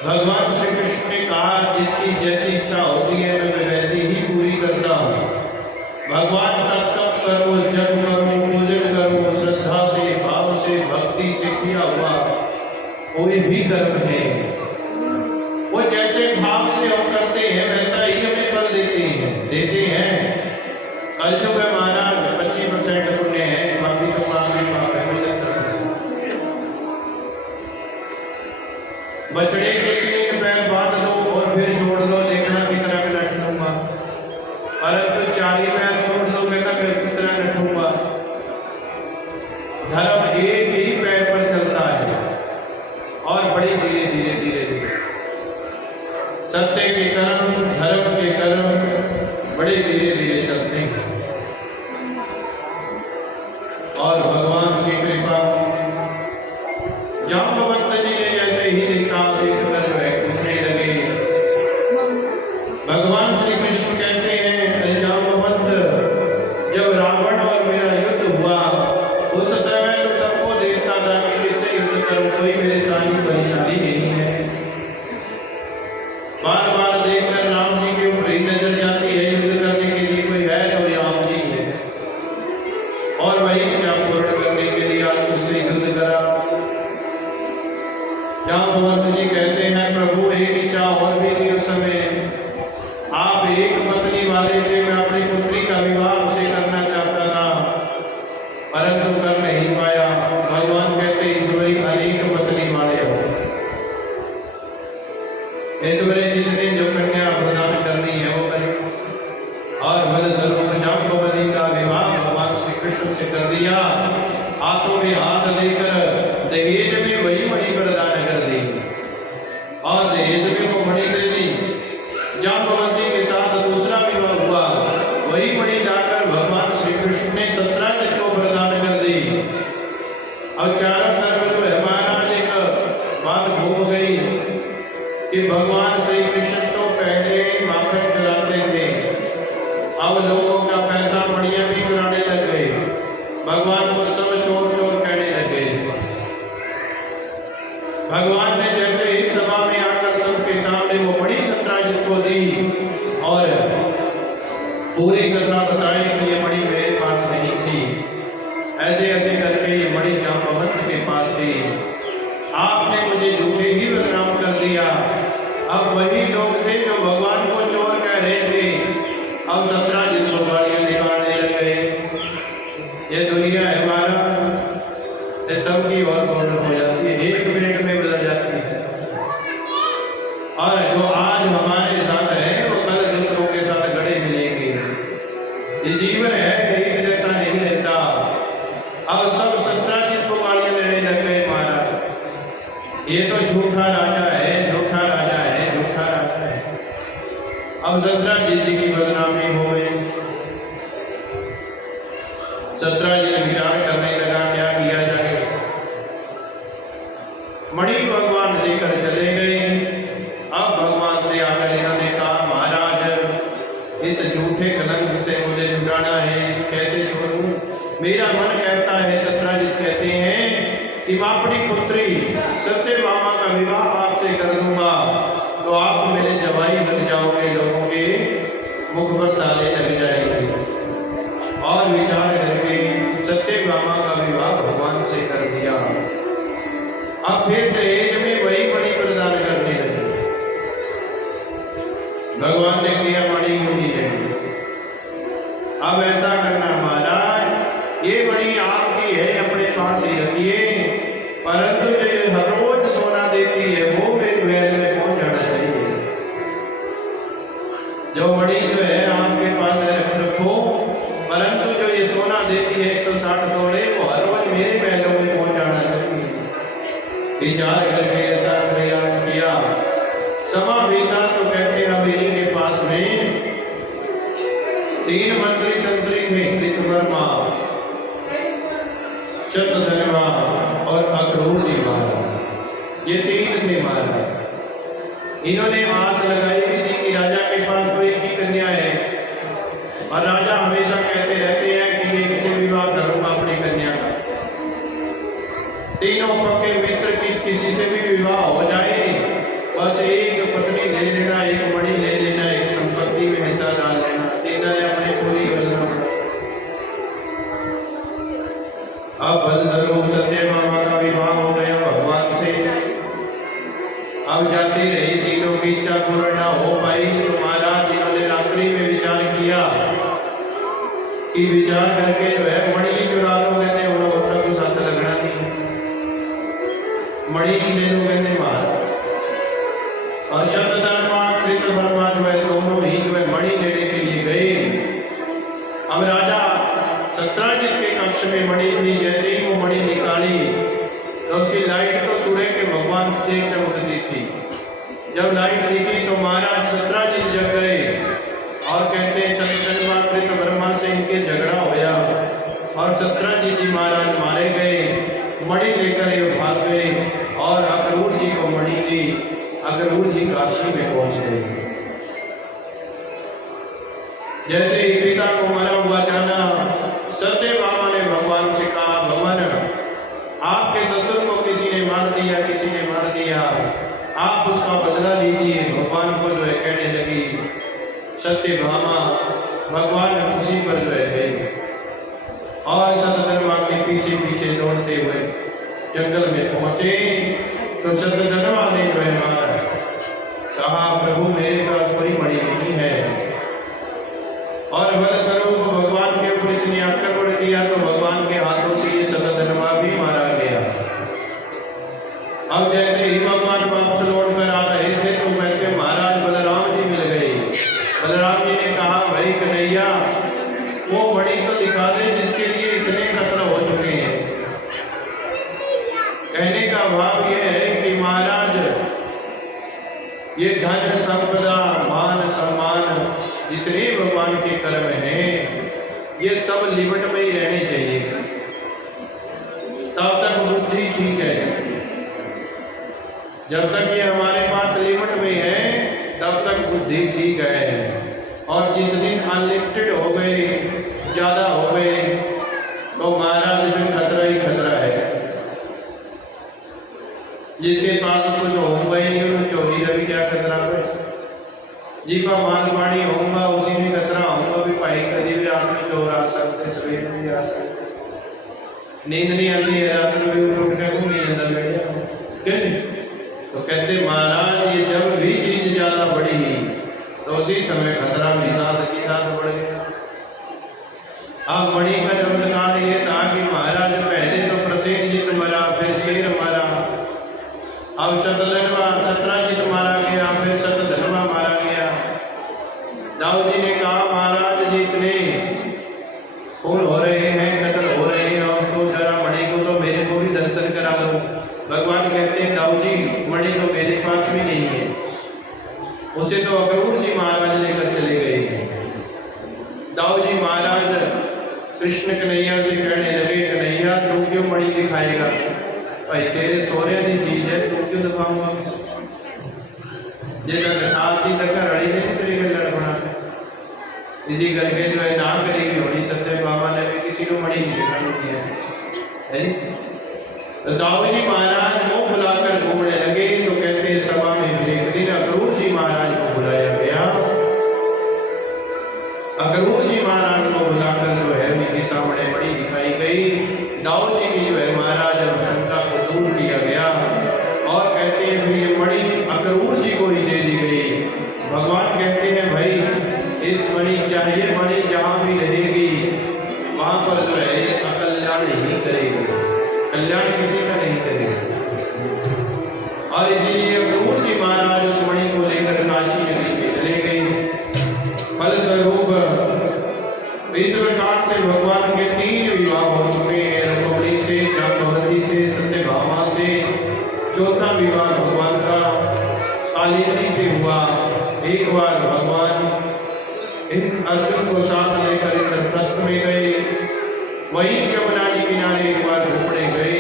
भगवान श्री कृष्ण ने कहा जिसकी जैसी इच्छा होती है मैं वैसी ही पूरी करता हूँ। भगवान का तप करो, जप करो, पूजन करो, श्रद्धा से भाव से भक्ति से किया हुआ कोई भी कर्म है वो जैसे भाव से हम करते हैं वैसा ही हमें फल देते हैं। कलयुग में महाराज 25% पुण्य है, बाकी तो धर्म एक ही पैर पर चलता है और बड़ी धीरे धीरे धीरे धीरे सत्य के कर्म, धर्म के कर्म बड़े धीरे धीरे चलते हैं। और भगवान की कृपा, जाम्बवंत जी ने जैसे ही देखा, देखकर वह पूछने लगे। भगवान श्री कृष्ण कहते हैं, अरे जाम्बवंत, जब रावण और मेरा युद्ध हुआ उस समय तो सबको देखता था कि किससे युद्ध करूं, कोई मेरे साथ परेशानी नहीं है। बार बार देखकर राम जी के ऊपर ही नजर जाती है, युद्ध करने के लिए कोई है तो राम जी है, और वही इच्छा पूर्ण करने के लिए आज मुझसे युद्ध करा। जाम्बवंत जी कहते हैं, प्रभु एक इच्छा और भी थी उस समय, आप एक पत्नी वाले थे, मैं अपनी पुत्री का विवाह उसे करना चाहता था परंतु कर नहीं पाया। भगवान कहते ईश्वरी अनेक पत्नी वाले हो, ईश्वरी जिसने जो कन्या प्रदान करनी है वो करे। और बल स्वरूप जाम्बवती का विवाह भगवान श्री कृष्ण से कर दिया। हाथों में हाथ देकर दहेज में वही मणि प्रदान कर दी और दहेज में वो मणि दे दी। जाम्बवती के साथ दूसरा विवाह हुआ, वही मणि जाकर भगवान श्री कृष्ण ने सत्राजित को प्रदान कर दी। और चारों तरफ जो है महाराज एक बात घूम गई कि भगवान श्री कृष्ण तो पहले माखन खिलाते थे, अब लोगों का पैसा मणियां भी चुराने लग गए, भगवान को सब चोर चोर कहने लगे। भगवान ने जैसे इस सभा में आकर सबके सामने वो मणि सत्राजित को दी और पूरी कथा बताई कि ये मणि मेरे पास नहीं थी, ऐसे ऐसे करके ये मणि जाम्बवंत के पास थी, आपने मुझे झूठे ही बदनाम कर दिया। अब वही लोग थे जो भगवान को चोर कह रहे थे, अब सत्राजित को गालियां निकालने लग गए। ये दुनिया है हमारा, ये सबकी और गौरव हो जाती है, एक मिनट में बदल जाती है। और जो आज हमारे साथ है वो कल दूसरों के साथ गड़े मिलेंगे। ये जीवन है, एक जैसा नहीं रहता। अब सब सत्राजित को गालियां देने लग गए महाराज, ये तो झूठा राजा है, झूठा राजा है, झूठा राजा है। अब सत्राजित जी की बदनामी हो गई। सत्राजित विचार करने लगा क्या किया जाए। मणि भगवान लेकर चले गए। अब भगवान से आकर इन्होंने कहा, महाराज इस झूठे कलंक से मुझे छुड़ाना है, कैसे छोड़ूं? मेरा मन कहता है, सत्राजित कहते हैं कि मैं अपनी पुत्री सत्यभामा का विवाह आपसे कर दूंगा तो आप मेरे जवाई बन जाओगे, लोगों के मुख पर ताले लग जाएंगे। और विचार करके सत्यभामा का विवाह भगवान से कर दिया। अब फिर दहेज में वही मणि प्रदान करने लगे। भगवान ने किया मणि मुझी है। अब ऐसा करना महाराज, ये मणि आपकी है, अपने पास ही रखिए, परंतु जो ये हर रोज सोना देती है वो मेरे महल में पहुंच जाना चाहिए। जो मणि जो है आपके पास रखो, परंतु जो ये सोना देती है 160 तोड़े, वो हर रोज मेरे महलों में पहुंच जाना चाहिए। विचार करके ऐसा प्रयास किया। समा बीता तो कहते हवेली के पास में 3 मंत्री संतरी थे, कृतवर्मा, शतधन्वा और अक्रूर जी महाराज। ये 3 थे महाराज। इन्होंने आस लगाई थी कि राजा के पास कोई एक ही कन्या है और राजा हमेशा कहते रहते हैं कि मैं किसी विवाह करूंगा अपनी कन्या का। तीनों पक्के मित्र की किसी से भी विवाह हो जाए, बस एक पत्नी ले लेना, एक मणि ले लेना, एक संपत्ति में हिस्सा डाल लेना, तीनों ने अपनी पूरी योजना। अब फलस्वरूप सत्यभामा का विवाह हो गया भगवान से। अब जाती रही, तीनों की इच्छा पूर्ण न हो पाई तो महाराज इन्होंने रात्रि में विचार किया कि विचार करके जो है मणि चुरा लो, कहते उन्होंने तो साथ लगना नहीं, मणि ले लो कहते महाराज। और शतधन्वा कृतवर्मा जो है दोनों ही जो है मणि लेने के लिए गए। अब राजा सत्राजित के कक्ष में मणि थी, जैसे ही वो मणि जब लाइट दिखी तो महाराज सत्राजित जग गए और कहते हैं चंद्रमा ब्रह्मा से इनके झगड़ा होया और सत्राजित जी महाराज मारे गए। मणि लेकर ये भाग गए और अक्रूर जी को मणि दी। अक्रूर जी काशी में पहुंच गए। जैसे ही पिता को मरा हुआ जाना, सत्यभामा बाबा ने भगवान से कहा, भगवान आपके ससुर को किसी ने मार दिया, किसी ने मार दिया, आप उसका बदला लीजिए। भगवान को जो है कहने लगी सत्यभामा, भगवान उसी पर जो है गई और सतधर्मा के पीछे पीछे दौड़ते हुए जंगल में पहुंचे तो सतधर्मा ने जो है मारा, कहा प्रभु मेरे पास कोई मणि नहीं है। और बलस्वरूप भगवान के ऊपर इसने आक्रमण किया तो भगवान के हाथों से ये सतधर्मा भी मारा गया। अब जैसे ही भगवान वापस लौट कर आ रहे थे तो कहते महाराज बलराम जी मिल गए। बलराम जी ने कहा भाई कन्हैया वो मणि तो दिखा दे जिसके लिए इतने कत्ल हो चुके हैं। कहने का भाव ये है कि महाराज ये धन संपदा मान सम्मान जितने भगवान के कर्म हैं ये सब लिमिट में ही रहने चाहिए, तब तक बुद्धि ठीक है। जब तक ये हमारे पास लिमिट में है तब तक बुद्धि ठीक है। और जिस दिन अनलिमिटेड हो गए, ज्यादा हो गए तो महाराज में खतरा ही खतरा है। जिसके पास कुछ होगा ही नहीं उन्हें चोरी का भी क्या खतरा है। जिसका मालवाड़ी होगा उसी में खतरा होगा भी भाई कभी भी रात में चोर आ सकते, सवेर में भी आ सकते। नींद नहीं आती है रात में भी उठ के नींद अंदर बैठ जाओ। तो कहते महाराज ये जब भी चीज ज्यादा बढ़ी तो उसी समय खतरा भी साथ के साथ बढ़ गया। अब मणि का चमत्कार ये था कि महाराज पहले तो प्रसेनजित मरा, फिर शेर मरा, अब सत्राजित मारा गया, फिर सतधर्मा मारा गया। दाऊद जी ने कहा महाराज जी इतने खून हो रहे हैं, कत्ल हो रहे हैं और तो जरा मणि को तो मेरे को भी दर्शन करा दो। भगवान कहते हैं दाऊद जी मणि तो मेरे पास भी नहीं है, उसे तो अक्रूर जी महाराज लेकर चले गए। दाऊद जी महाराज कृष्ण कन्हैया से कहने लगे कन्हैया तू क्यों मणि दिखाएगा, भाई तेरे सोने की चीज है तू क्यों दिखाऊंगा। जैसा साथ ही तक रड़ी नहीं तेरी गल बना इसी करके जो है ना करेगी होनी। सत्यभामा ने भी किसी को मणि नहीं दिखाई दिया है। तो दाऊद जी महाराज को बुलाकर घूमने लगे तो कहते सभा में एक दिन अक्रूर जी महाराज को बुलाया गया। अक्रूर जी महाराज को बुलाकर जो है उनके सामने मणि दिखाई गई। दाऊद जी की जो है महाराज शंका को दूर किया गया और कहते हैं फिर ये मणि अक्रूर जी को ही दे दी गई। भगवान कहते हैं भाई इस मणि चाहिए, मणि जहाँ भी रहेगी वहाँ पर जो है अकल्याण ही करेगी, कल्याण किसी का नहीं करेगा। और इसीलिए अक्रूर जी महाराज उस मणि को लेकर काशी नगरी में चले गए। फलस्वरूप इस प्रकार से भगवान के 3 विवाह हो चुके हैं, रुक्मिणी से, जाम्बवती से, सत्यभामा से। चौथा विवाह भगवान का कालिंदी से हुआ। एक बार भगवान इन अर्जुन को साथ लेकर इंद्रप्रस्थ में गए, वहीं यमुना जी किनारे एक बार घूमने गए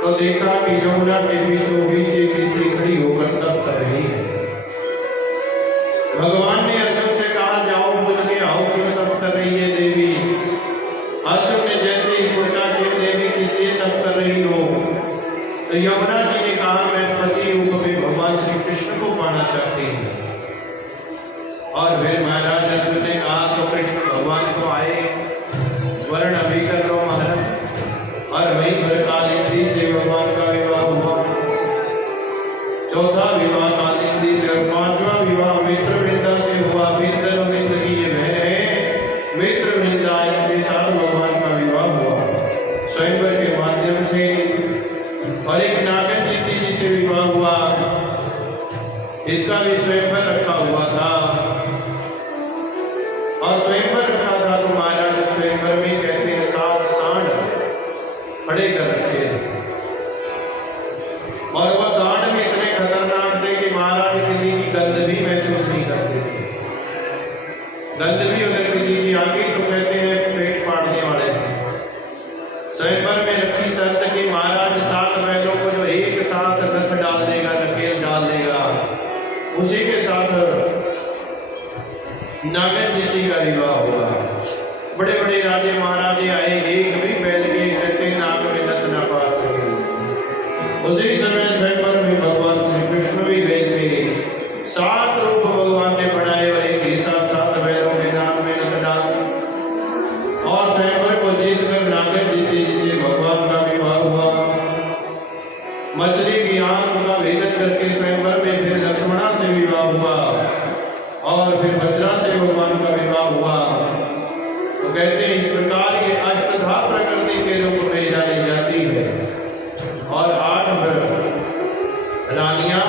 तो देखा कि यमुना के बीचों बीच एक स्त्री खड़ी होकर तप कर रही है। भगवान ने अर्जुन से कहा जाओ पूछ के आओ क्यों तप कर रही है देवी। अर्जुन ने जैसे ही पूछा कि देवी किस लिए तप कर रही हो तो यमुना जी ने कहा मैं पति रूप में भगवान श्री कृष्ण को पाना चाहती हूँ। और फिर महाराज अर्जुन ने कहा तो कृष्ण भगवान को आए, वर्ण अभी कर लो महाराज। और वहीं पर कालिंदी से भगवान का विवाह हुआ। चौथा विवाह कालिंदी से और 5वां विवाह मित्रवृंदा से हुआ। मित्रवृंद की ये बहन है मित्रवृंदा, इनके साथ भगवान का विवाह हुआ स्वयंवर के माध्यम से। और एक नागन जी से विवाह हुआ, इसका भी स्वयंवर रखा हुआ था। और स्वयंवर रखा था तो महाराज स्वयंवर में कहते हैं 7 सांड खड़े कर रखे। और वो सांड भी इतने खतरनाक थे कि महाराज स्वयंवर में रखी शर्त कि महाराज 7 बैलों को जो एक साथ रथ डाल देगा, नकेल डाल देगा, उसी के साथ नागेंद्र जी का विवाह होगा। बड़े बड़े राजे महाराजे आए, एक भी बैल के इकट्ठे नाक में नथ ना पा सके। उसी समय स्वयंवर में भगवान श्री कृष्ण भी गए थे। 7 रूप भगवान ने बनाए और एक ही साथ 7 बैलों के नाक में नथ डाल और स्वयंवर को जीत कर नागेंद्र जी से भगवान का विवाह हुआ। मछली की आंख का भेदन करके स्वयंवर में फिर लक्ष्मणा से विवाह हुआ और फिर भद्रा से भगवान का विवाह हुआ। तो कहते हैं इस प्रकार ये अष्टधा प्रकृति के रूप में जानी जाती है और 8 रानियां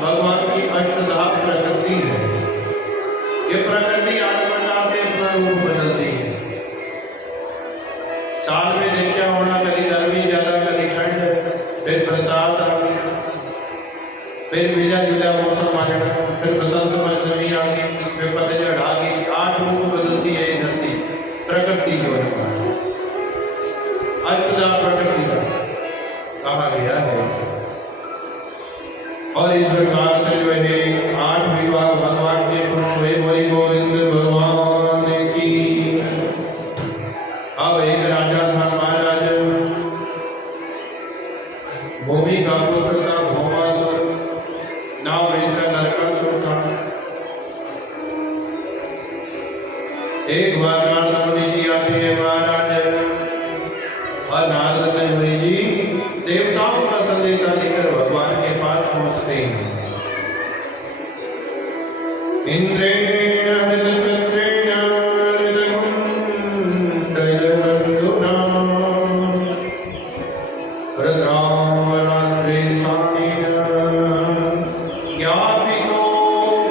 भगवान की अष्टधा प्रकृति है। ये प्रकृति 8 प्रकार से अपना रूप बदलती है। साल में देखा होना, कभी गर्मी ज्यादा, कभी ठंड, फिर बरसात आ गई, फिर मिला जुला मौसम आ गया, फिर बसंत पंचमी आ गई, फिर पतझड़ आ गई। 8 रूप बदलती है ये धरती, प्रकृति जो है अष्टधा प्रकृति का कहा गया है। और इस प्रकार से जो है 8 विवाह भगवान के पूर्ण हुए। बोली गोविंद भगवान की। अब एक राजा था महाराज, भूमि का पुत्र था भौमासुर, नाम इनका नरकासुर था। एक बार नारद मुनि जी आते हैं महाराज, और नारद मुनि जी देवताओं का संदेशा लेकर भगवान के पास पहुंचते हैं। इंद्रेण हृदचक्रेण हृदकुंडलबंधुना रुद्रावरात्रेस्थानेन ज्ञापितो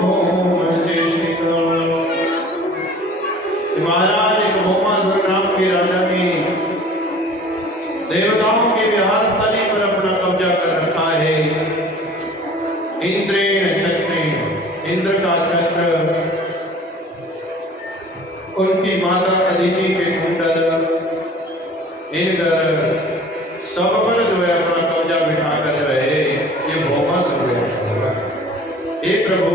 भौमचेष्टिका। महाराज एक भौमासुर नाम के राजा ने देवताओं के विहार स्थली पर अपना कब्जा कर रखा है। इंद्रेण छत्रेण, इंद्र का छत्र, उनकी माता अदिति के कुंडल, इनकर सब पर जो है अपना कब्जा बिठा कर रहे ये भौमासुर है। हे प्रभु,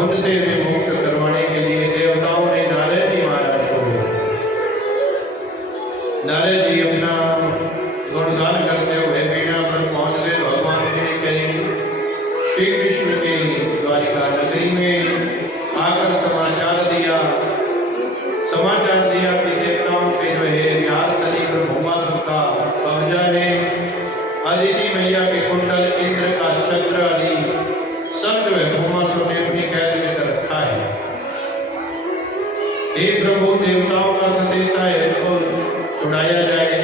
उनसे विमुक्त करवाने के लिए देवताओं ने नारद जी महाराज को, नारद जी अपना गुणगान करते हुए वीणा पर पहुंच गए भगवान के करीब। श्री कृष्ण के द्वारिका नगरी में आकर समाचार दिया कि देवताओं के जो है विहार स्थली पर भौमासुर का कब्जा है। अदिति मैया के कुंडल, इंद्र का छत्र आदि सब जो है भौमासुर ने अपनी कैद में कर रखा है। हे प्रभु, देवताओं का संदेशा है, इनको छुड़ाया जाए।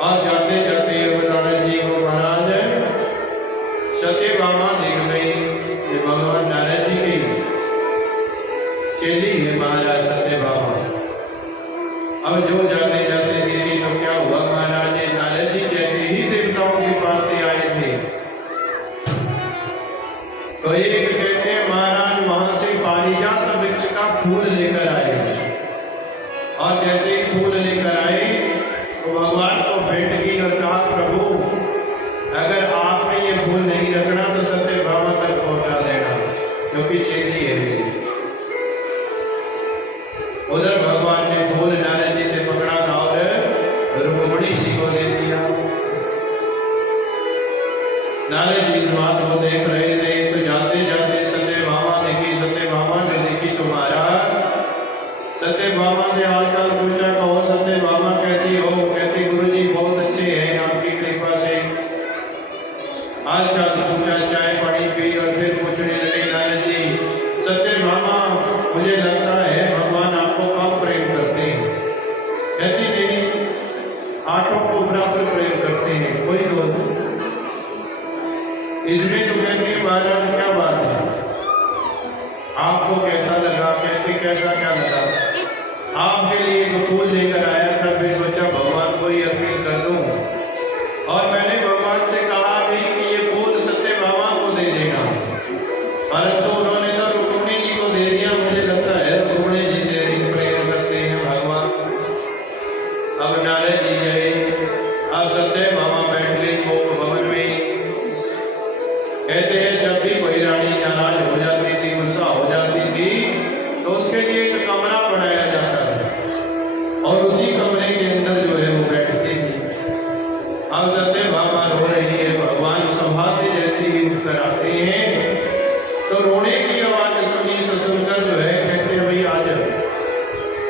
और जाते जाते नारद जी को महाराज सत्यभामा दिख गई। ये भगवान नारद जी की चेली है महाराज सत्यभामा। अब जो जाते जाते देखी तो क्या हुआ महाराज, नारद जी जैसे ही देवताओं के पास से आए थे तो एक कहते हैं महाराज वहां से पारिजात वृक्ष का फूल लेकर आए, और जैसे ही फूल लेकर आए तो भगवान को भेंट की और कहा प्रभु, अगर आपने ये फूल नहीं रखना तो सत्यभामा तक पहुंचा देना, क्योंकि चेली है मेरी। उधर भगवान ने फूल नारद जी से पकड़ा था और रुक्मिणी जी को दे दिया। नारद जी इस बात को देख रहे थे तो जाते जाते सत्यभामा देखी। सत्यभामा जो देखी तुम्हारा, सत्यभामा से हालचाल पूछा, कहो सत्यभामा कैसी हो? कहती गुरुजी बहुत अच्छे हैं, आपकी कृपा से। हालचाल पूछा, चाय पानी पी और फिर पूछने लगे नारद जी, सत्यभामा मुझे लगता है भगवान आपको कम प्रेम करते हैं। कहती नहीं, आठों को बराबर प्रेम करते हैं, कोई दोष नहीं। इसमें तो कहती है महाराज क्या बात है, आपको कैसा लगा? कहते कैसा क्या लगा? आपके लिए एक फूल लेकर आया था, फिर सोचा भगवान को ही अर्पित कर दूं, और मैंने भगवान से कहा भी कि ये फूल सत्यभामा को दे देना, परंतु उन्होंने तो रुक्मिणी जी को दे दिया। मुझे लगता है रुक्मिणी जी से अधिक प्रेम करते हैं भगवान। अब नारद नारद जी गए। अब सत्य भामा बैठ गई गोप भवन में। कहते हैं जब भी कोई रानी नाराज हो जाती थी, गुस्सा हो जाती थी, तो उसके लिए एक कमरा बनाया जाता था और उसी कमरे के अंदर जो है वो बैठती थी। अब सत्य भामा रो रही है, भगवान सभा से जैसे ही उठकर आते हैं तो रोने की आवाज सुनी, तो सुनकर जो है कहते हैं भाई आज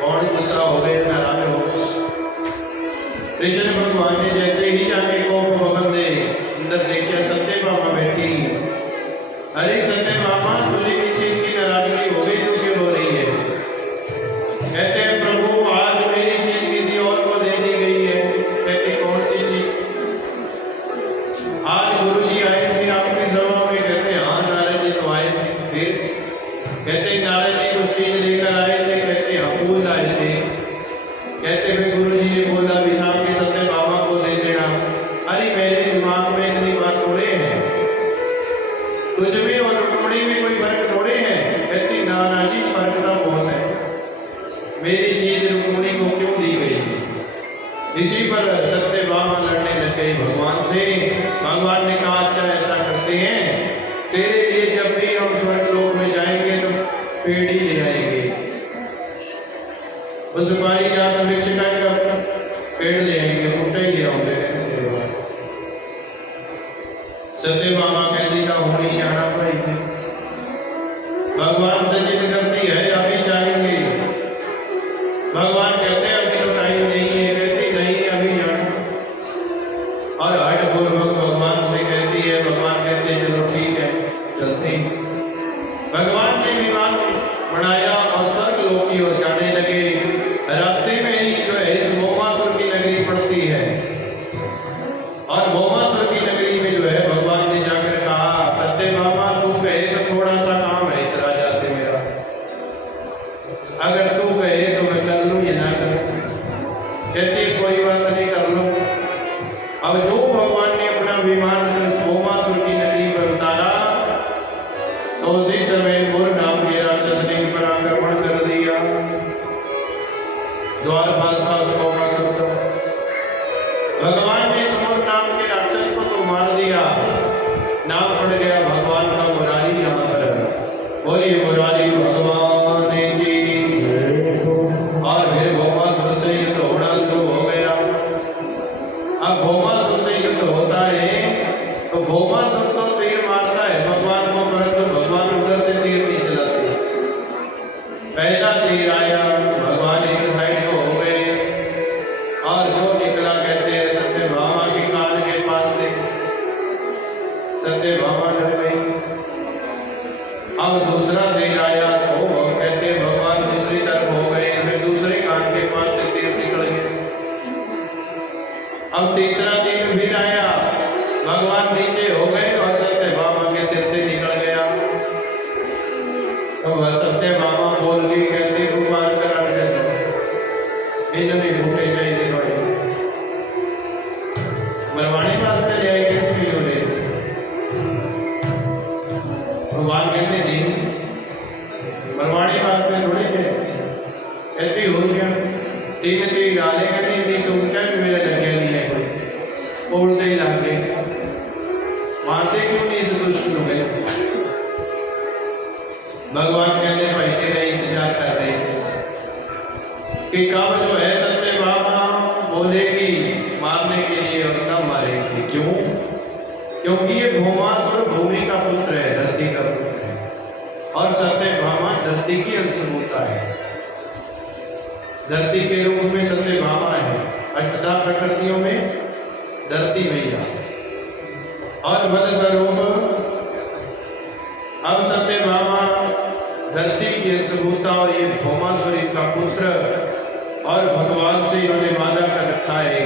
और गुस्सा हो गए, नाराज हो गए। कृष्ण भगवान ने जैसे ही जाके गोप भवन में अंदर देखा, सत्य भामा बैठी। अरे सत्य भामा, तुझे किसी की नाराजगी हो गई, तू क्यों रो रही है? कहते हैं प्रभु आज मेरी चीज किसी और को दे दी गई है। कहते कौन सी चीज? आज गुरु जी आए थे आपकी सभा में। कहते हाँ नारद जी तो आए थे। फिर कहते नारद जी कुछ चीज लेकर आए थे। कहते हाँ फूल आए थे। कहते हुए गुरु जी ने बोला भी था कि सत्य भामा को दे देना। अरे मेरे दिमाग में इतनी बात थोड़े है, तुझ में और रुक्मणी में कोई फर्क थोड़े है। कहती ना ना जी फर्क तो बहुत है, मेरी चीज रुक्मणी को क्यों दी गई? इसी पर सत्य भामा लड़ने लग गई भगवान से। भगवान ने कहा अच्छा ऐसा करते हैं, तेरे लिए जब भी हम स्वर्ग लोक में जाएंगे तो पेड़ ही ले आएंगे। उस सुपारी का वृक्ष का पेड़ ले आएंगे, फूटे ले आओगे। सत्य भामा कहती ना होनी जाना पड़ेगी। भगवान से जिद करती है अभी जाएंगे। भगवान कहते हैं अभी तो टाइम नहीं है। कहती नहीं अभी जाना। और हठपूर्वक भगवान से कहती है। भगवान कहते हैं चलो ठीक है चलते। भगवान ने विमान बनाया और स्वर्ग लोक की ओर जाने लगे। रास्ते में ही जो है इस भौमासुर की नगरी पड़ती है और भौमासुर की नगरी में जो है भगवान ने जाकर कहा सत्य भामा तू कहे तो थोड़ा सा काम है इस राजा से मेरा, अगर तू कहे तो मैं कर लूं या ना करूं। कहती कोई बात नहीं कर लो। अब जो भगवान ने अपना विमान भौमासुर की नगरी पर उतारा तो उसी समय मुर नाम के राक्षस ने पर आक्रमण कर दिया। द्वारपाल था उसको भगवान ने समर नाम के राक्षस को तो मार दिया। नाम पड़ गया भगवान का मुरारी। यहाँ पर बोलिए मुरारी भगवान की। और फिर भौमासुर से युद्ध होना शुरू हो गया। अब भौमासुर से युद्ध होता है तो भौमासुर तो तीर मारता है भगवान को, परंतु भगवान उधर से तीर नहीं चलाते। पहला तीर आया, भगवान एक साइड को हो गए और जो निकला कहते हैं सत्य भामा के कान के पास से। सत्य भामा डर गई। अब दूसरा तीर आया तो कहते हैं भगवान दूसरी तरफ हो गए, फिर दूसरे कान के पास से तीर निकल गए। अब तीसरा तीर फिर आया, भगवान नीचे हो गए और सत्य भामा के सिर से निकल गया। तो वह सत्य भामा बोल गई कहते भगवान कर इन्होंने फूटे चाहिए थोड़े मरवाने पास में ले आए कहते भगवान कहते नहीं मरवाड़ी पास में थोड़े थे। कहती हो गया तीन तीन गाले कहते इतनी सोचता कि मेरा लगे नहीं है कोई उड़ते ही लग गए। मानते क्यों नहीं इस दुष्ट हो गए? भगवान कहते भाई तेरा इंतजार कर रहे थे कि कब जो है सत्य भामा बोलेगी मारने के लिए और कब मारेगी। क्यों? क्योंकि ये भौमासुर भूमि का पुत्र है, धरती का पुत्र है और सत्य भामा धरती की अंशभूता है। धरती के रूप में सत्य भामा है, अष्टधा प्रकृतियों में धरती मैया और बल स्वरूप। अब सत्य भामा धरती की अंशभूता और ये भौमासुर का पुत्र और भगवान से इन्होंने वादा कर रखा है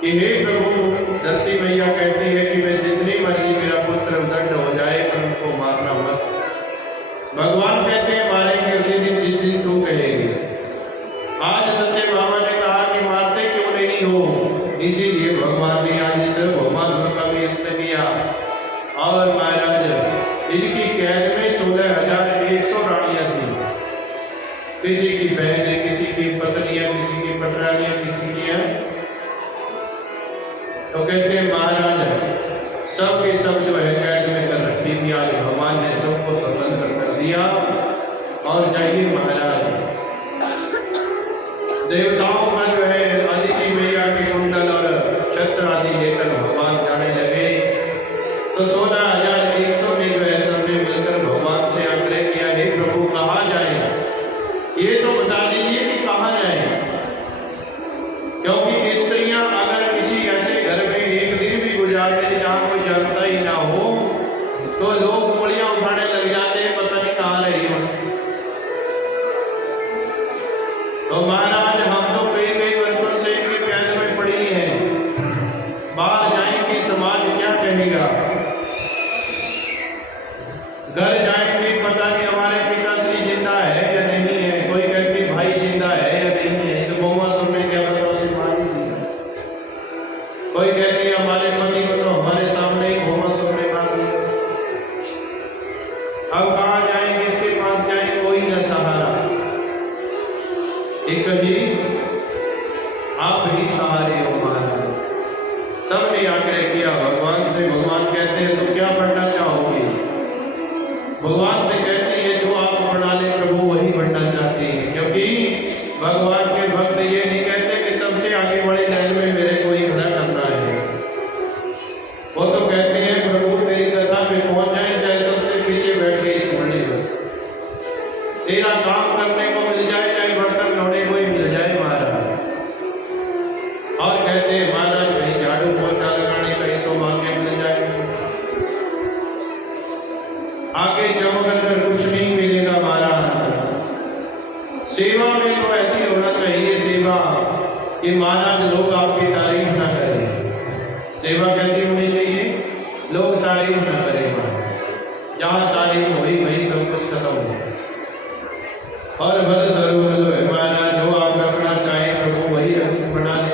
कि हे प्रभु धरती मैया कहती है कि मैं जितनी मर्जी मेरा पुत्र उदंड हो जाए पर उनको मारना मत। भगवान कहते हैं मारेंगे उसी दिन जिस दिन तू कहेगी। आज सत्य भामा ने कहा कि मारते क्यों नहीं हो, इसीलिए भगवान ने आज इस भौमासुर का भी अंत किया। और महाराज इनकी कैद में 16,100 रानियां थी। किसी की बहनें, किसी की पत्नियां, किसी की पटरानियां किसी की हैं? तो कहते हैं महाराज सब के सब जो है कैद में कर रखी थी, आज भगवान ने सबको स्वतंत्र कर दिया और जाइए महाराज। देवताओं का जो है अदिति मैया के कुंडल और छत्र आदि लेकर भगवान जाने लगे। तो 16,100 ने जो है सबने मिलकर भगवान से आग्रह किया, हे प्रभु कहाँ जाए, ये तो बता दीजिए कि कहाँ जाए, क्योंकि स्त्रियां अगर किसी ऐसे घर में एक दिन भी गुजार ले जहाँ कोई जानता ही ना हो तो लोग उंगलियां उठाने लग जाते हैं, पता नहीं कहाँ रही हो। तो महाराज हम तो कई कई वर्षों से इनके कैद में पड़ी हैं, बाहर जाएंगे समाज क्या कहेगा, घर जाएंगे पता नहीं हमारे पिताश्री जिंदा है या नहीं है, कोई कहती भाई जिंदा है या नहीं है, इस बहुमा सुनने क्या बताओ से मारी दी। कोई कहती है हमारे पति को तो हमारे सामने ही बहुमा सुनने का दी। अब कहाँ जाए, किसके पास जाए, कोई न सहारा, एक ही आप ही सहारे हो महाराज। सबने आग्रह किया भगवान से। भगवान कहते हैं तो क्या पढ़ना चाहोगे? भगवान से कहते हैं जो आप पढ़ा ले प्रभु वही पढ़ना चाहते हैं, क्योंकि भगवान के भक्त ये नहीं कहते कि सबसे आगे बड़े लाइन में मेरे को ही खड़ा करना है। वो तो कहते हैं प्रभु तेरी कथा में पहुंच जाए, चाहे सबसे पीछे बैठ के सुन ले, बस तेरा काम करने को मिल जाए, चाहे बर्तन धोने को ही मिल जाए महाराज। और कहते हैं महाराज कहीं झाड़ू पोछा लगाने का सौभाग्य मिल जाए, आगे चमकर कुछ नहीं मिलेगा महाराज। सेवा में तो ऐसी होना चाहिए सेवा कि महाराज लोग आपकी तारीफ ना करें। सेवा कैसी होनी चाहिए? लोग तारीफ ना करें महाराज। जहाँ तारीफ हुई वही सब कुछ खत्म हो। और भर जरूर जो है महाराज जो आप रखना चाहें प्रभु वही बना दे,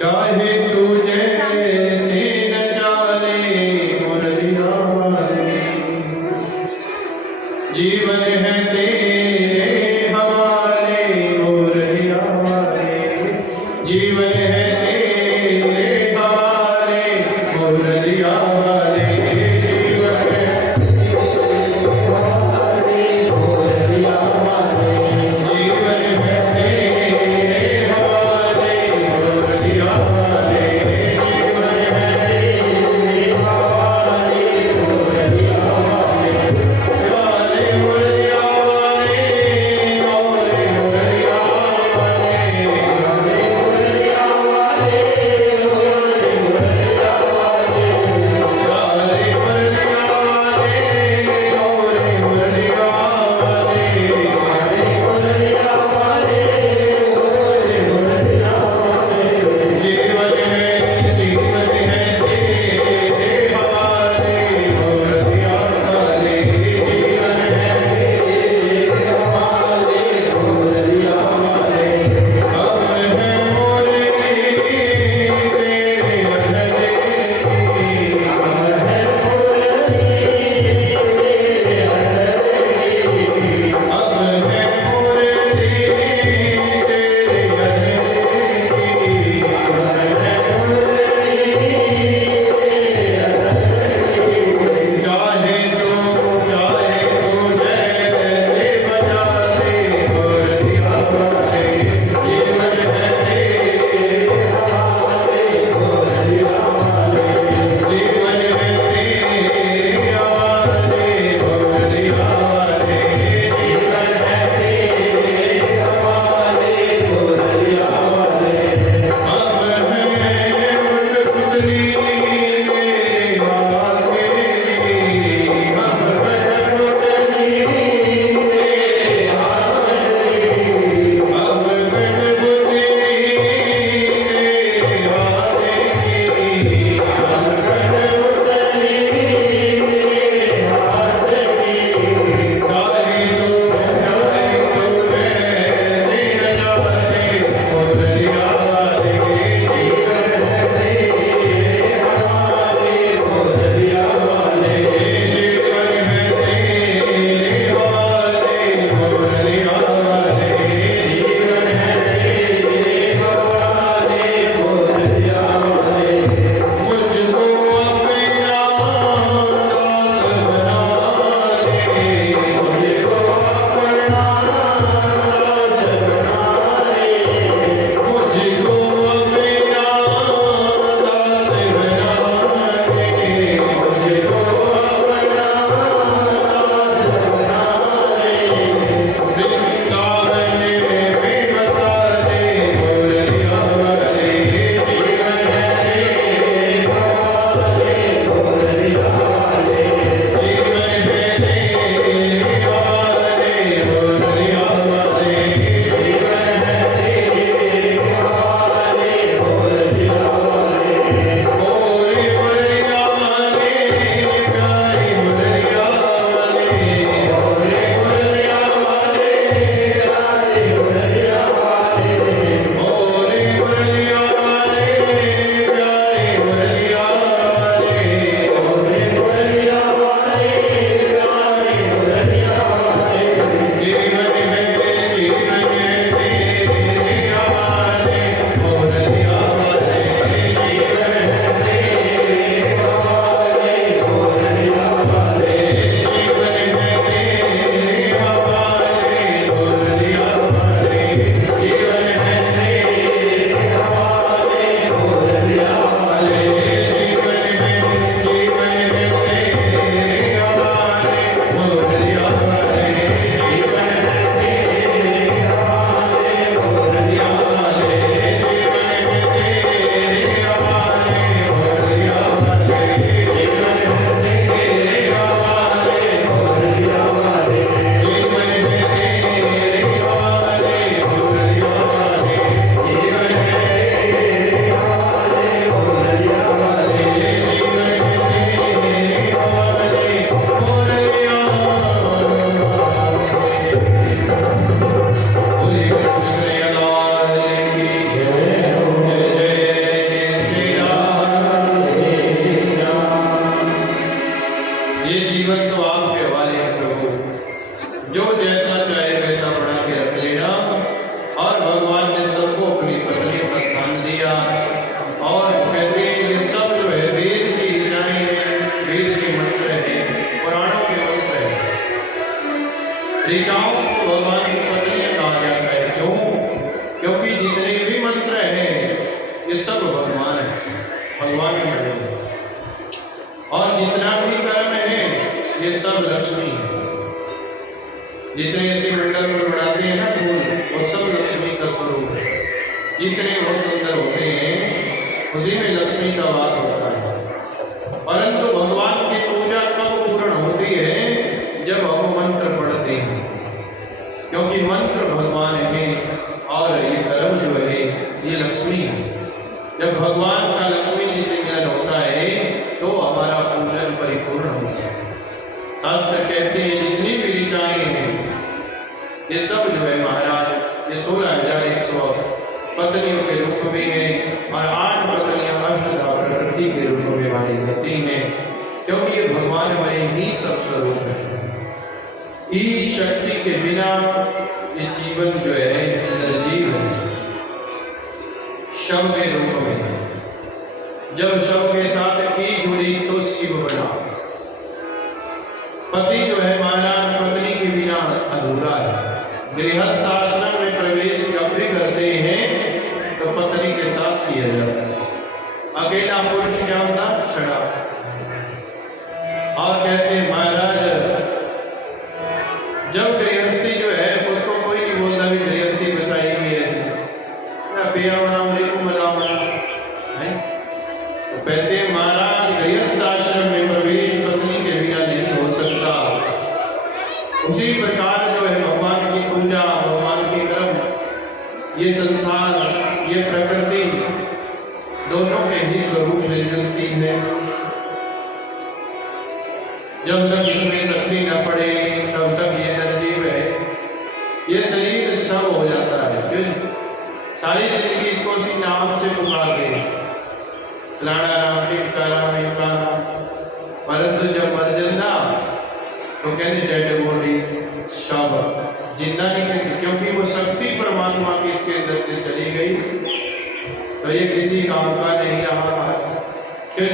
चाहे तुझे जीवन है तेरे हवाले, मोर हवाले, जीवन है तेरे क्योंकि जितने भी मंत्र हैं ये सब भगवान है, भगवान के बने हैं। और जितना भी कर्म है ये सब लक्ष्मी है। जितने ऐसे मंडल पर बनाते हैं ना फूल, वो सब लक्ष्मी का स्वरूप है। जितने बहुत सुंदर होते हैं उसी में लक्ष्मी का वास होता है। परंतु भगवान की पूजा कब पूर्ण होती है? जब हम मंत्र पढ़ते हैं, क्योंकि मंत्र भगवान है और ये कर्म जो है ये लक्ष्मी है। जब भगवान का लक्ष्मी जी से मिलन होता है तो हमारा पूजन परिपूर्ण होता है। शास्त्र कहते हैं जितनी भी ऋचाएं हैं ये सब जो है महाराज ये 16,100 पत्नियों के रूप में है और 8 पत्नियां अष्टधा प्रकृति के रूप में मानी जाती हैं, क्योंकि ये भगवान में ही सब स्वरूप है। इस शक्ति के बिना ये जीवन जो है निर्जीव है, शव के रूप में। जब शव के साथ की जुड़ी तो शिव बना। पति जो है महाराज पत्नी के बिना अधूरा है। गृहस्थ आश्रम में प्रवेश जब भी करते हैं तो पत्नी के साथ किया जाता है। अकेला पुरुष क्या होता? छड़ा। और कहते हैं महाराज जब गृहस्थी जो है उसको कोई नहीं बोलता भी गृहस्थी बसाई भी है ना, पिया बना को मजा बना है। तो कहते हैं महाराज गृहस्थ आश्रम में प्रवेश पत्नी के बिना नहीं हो सकता। उसी प्रकार जो है भगवान की पूजा, भगवान की कर्म, ये संसार, ये प्रकृति दोनों के ही स्वरूप से चलती है। जब तक इसमें शक्ति न पड़े तब तक ये निर्जीव है, ये शरीर सब हो जाता है। क्यों? सारी जिंदगी इसको उसी नाम से पुकारते हैं, फलाना नाम, टिमका नाम, इमका नाम। परंतु जब मर जाता तो कहते डेड बॉडी, शव, जिंदा नहीं कहते, क्योंकि वो शक्ति परमात्मा की इसके अंदर से चली गई तो ये किसी काम का नहीं रहा। क्यों?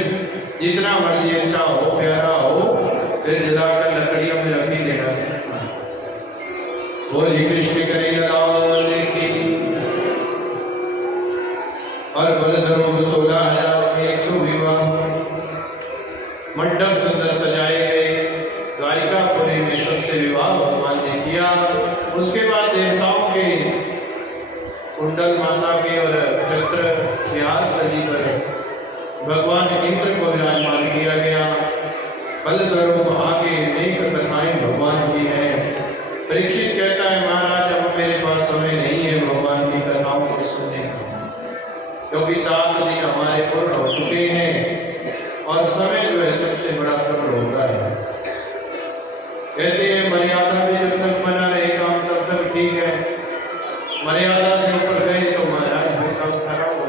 जितना मर्जी अच्छा हो, प्यारा हो, फिर जलाकर लकड़ियों में रख ही देना। बोलिए कृष्ण कन्हैया की। और बलस्वरूप 16,100 विवाह मंडप सुंदर सजाए गए। द्वारिकापुरी में सबसे विवाह भगवान ने किया। उसके बाद देवताओं के कुंडल माता के और चक्र व्यास नदी पर भगवान इंद्र को विराजमान किया गया। फलस्वरूप आगे अनेक कथाएं भगवान की है। परीक्षित कहता है महाराज अब मेरे पास समय नहीं है भगवान की कथाओं को सुनने का, क्योंकि 7 दिन हमारे पूर्ण हो चुके हैं और समय जो है सबसे बड़ा प्रबल होता है। कहते हैं मर्यादा भी जब तक बना रहे काम तब तक ठीक है, मर्यादा से ऊपर गए तो महाराज वो काम खराब हो।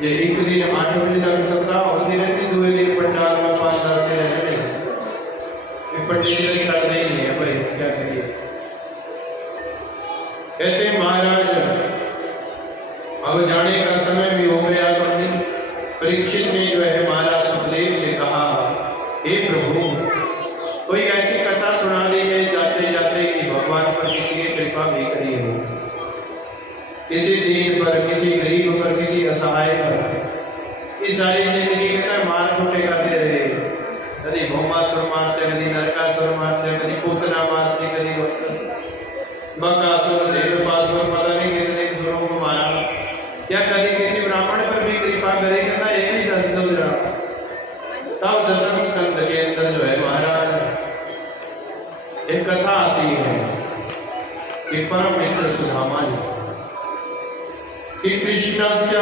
ये एक दिन 8 बजे लग सकता और दिन 2 दिन पंडाल में 5-10 से रहते हैं। पंडित जी छड़ नहीं है भाई, क्या करिए। कहते हैं महाराज अब जाने का समय भी हो गया। परीक्षित ने जो है महाराज सुखदेव से कहा, हे प्रभु कोई ऐसी कथा सुना दीजिए जाते जाते कि भगवान पर किसी की कृपा भी करी हो, किसी दीन पर, किसी गरीब पर, किसी असहाय पर। ये सारी जिंदगी कहता है मार कुटे करते रहे, कभी भौमासुर मारते, कभी नरकासुर मारते, कभी पूतना मारते, कभी बकासुर, देवपासुर, पता नहीं कितने सुरों को मारा। क्या कभी किसी ब्राह्मण पर भी कृपा करेगा ना? ये भी 10 गुजरा। तब 10वें स्कंद के अंदर जो है महाराज एक कथा आती है कि परम मित्र सुदामा जी कि कृष्णस्य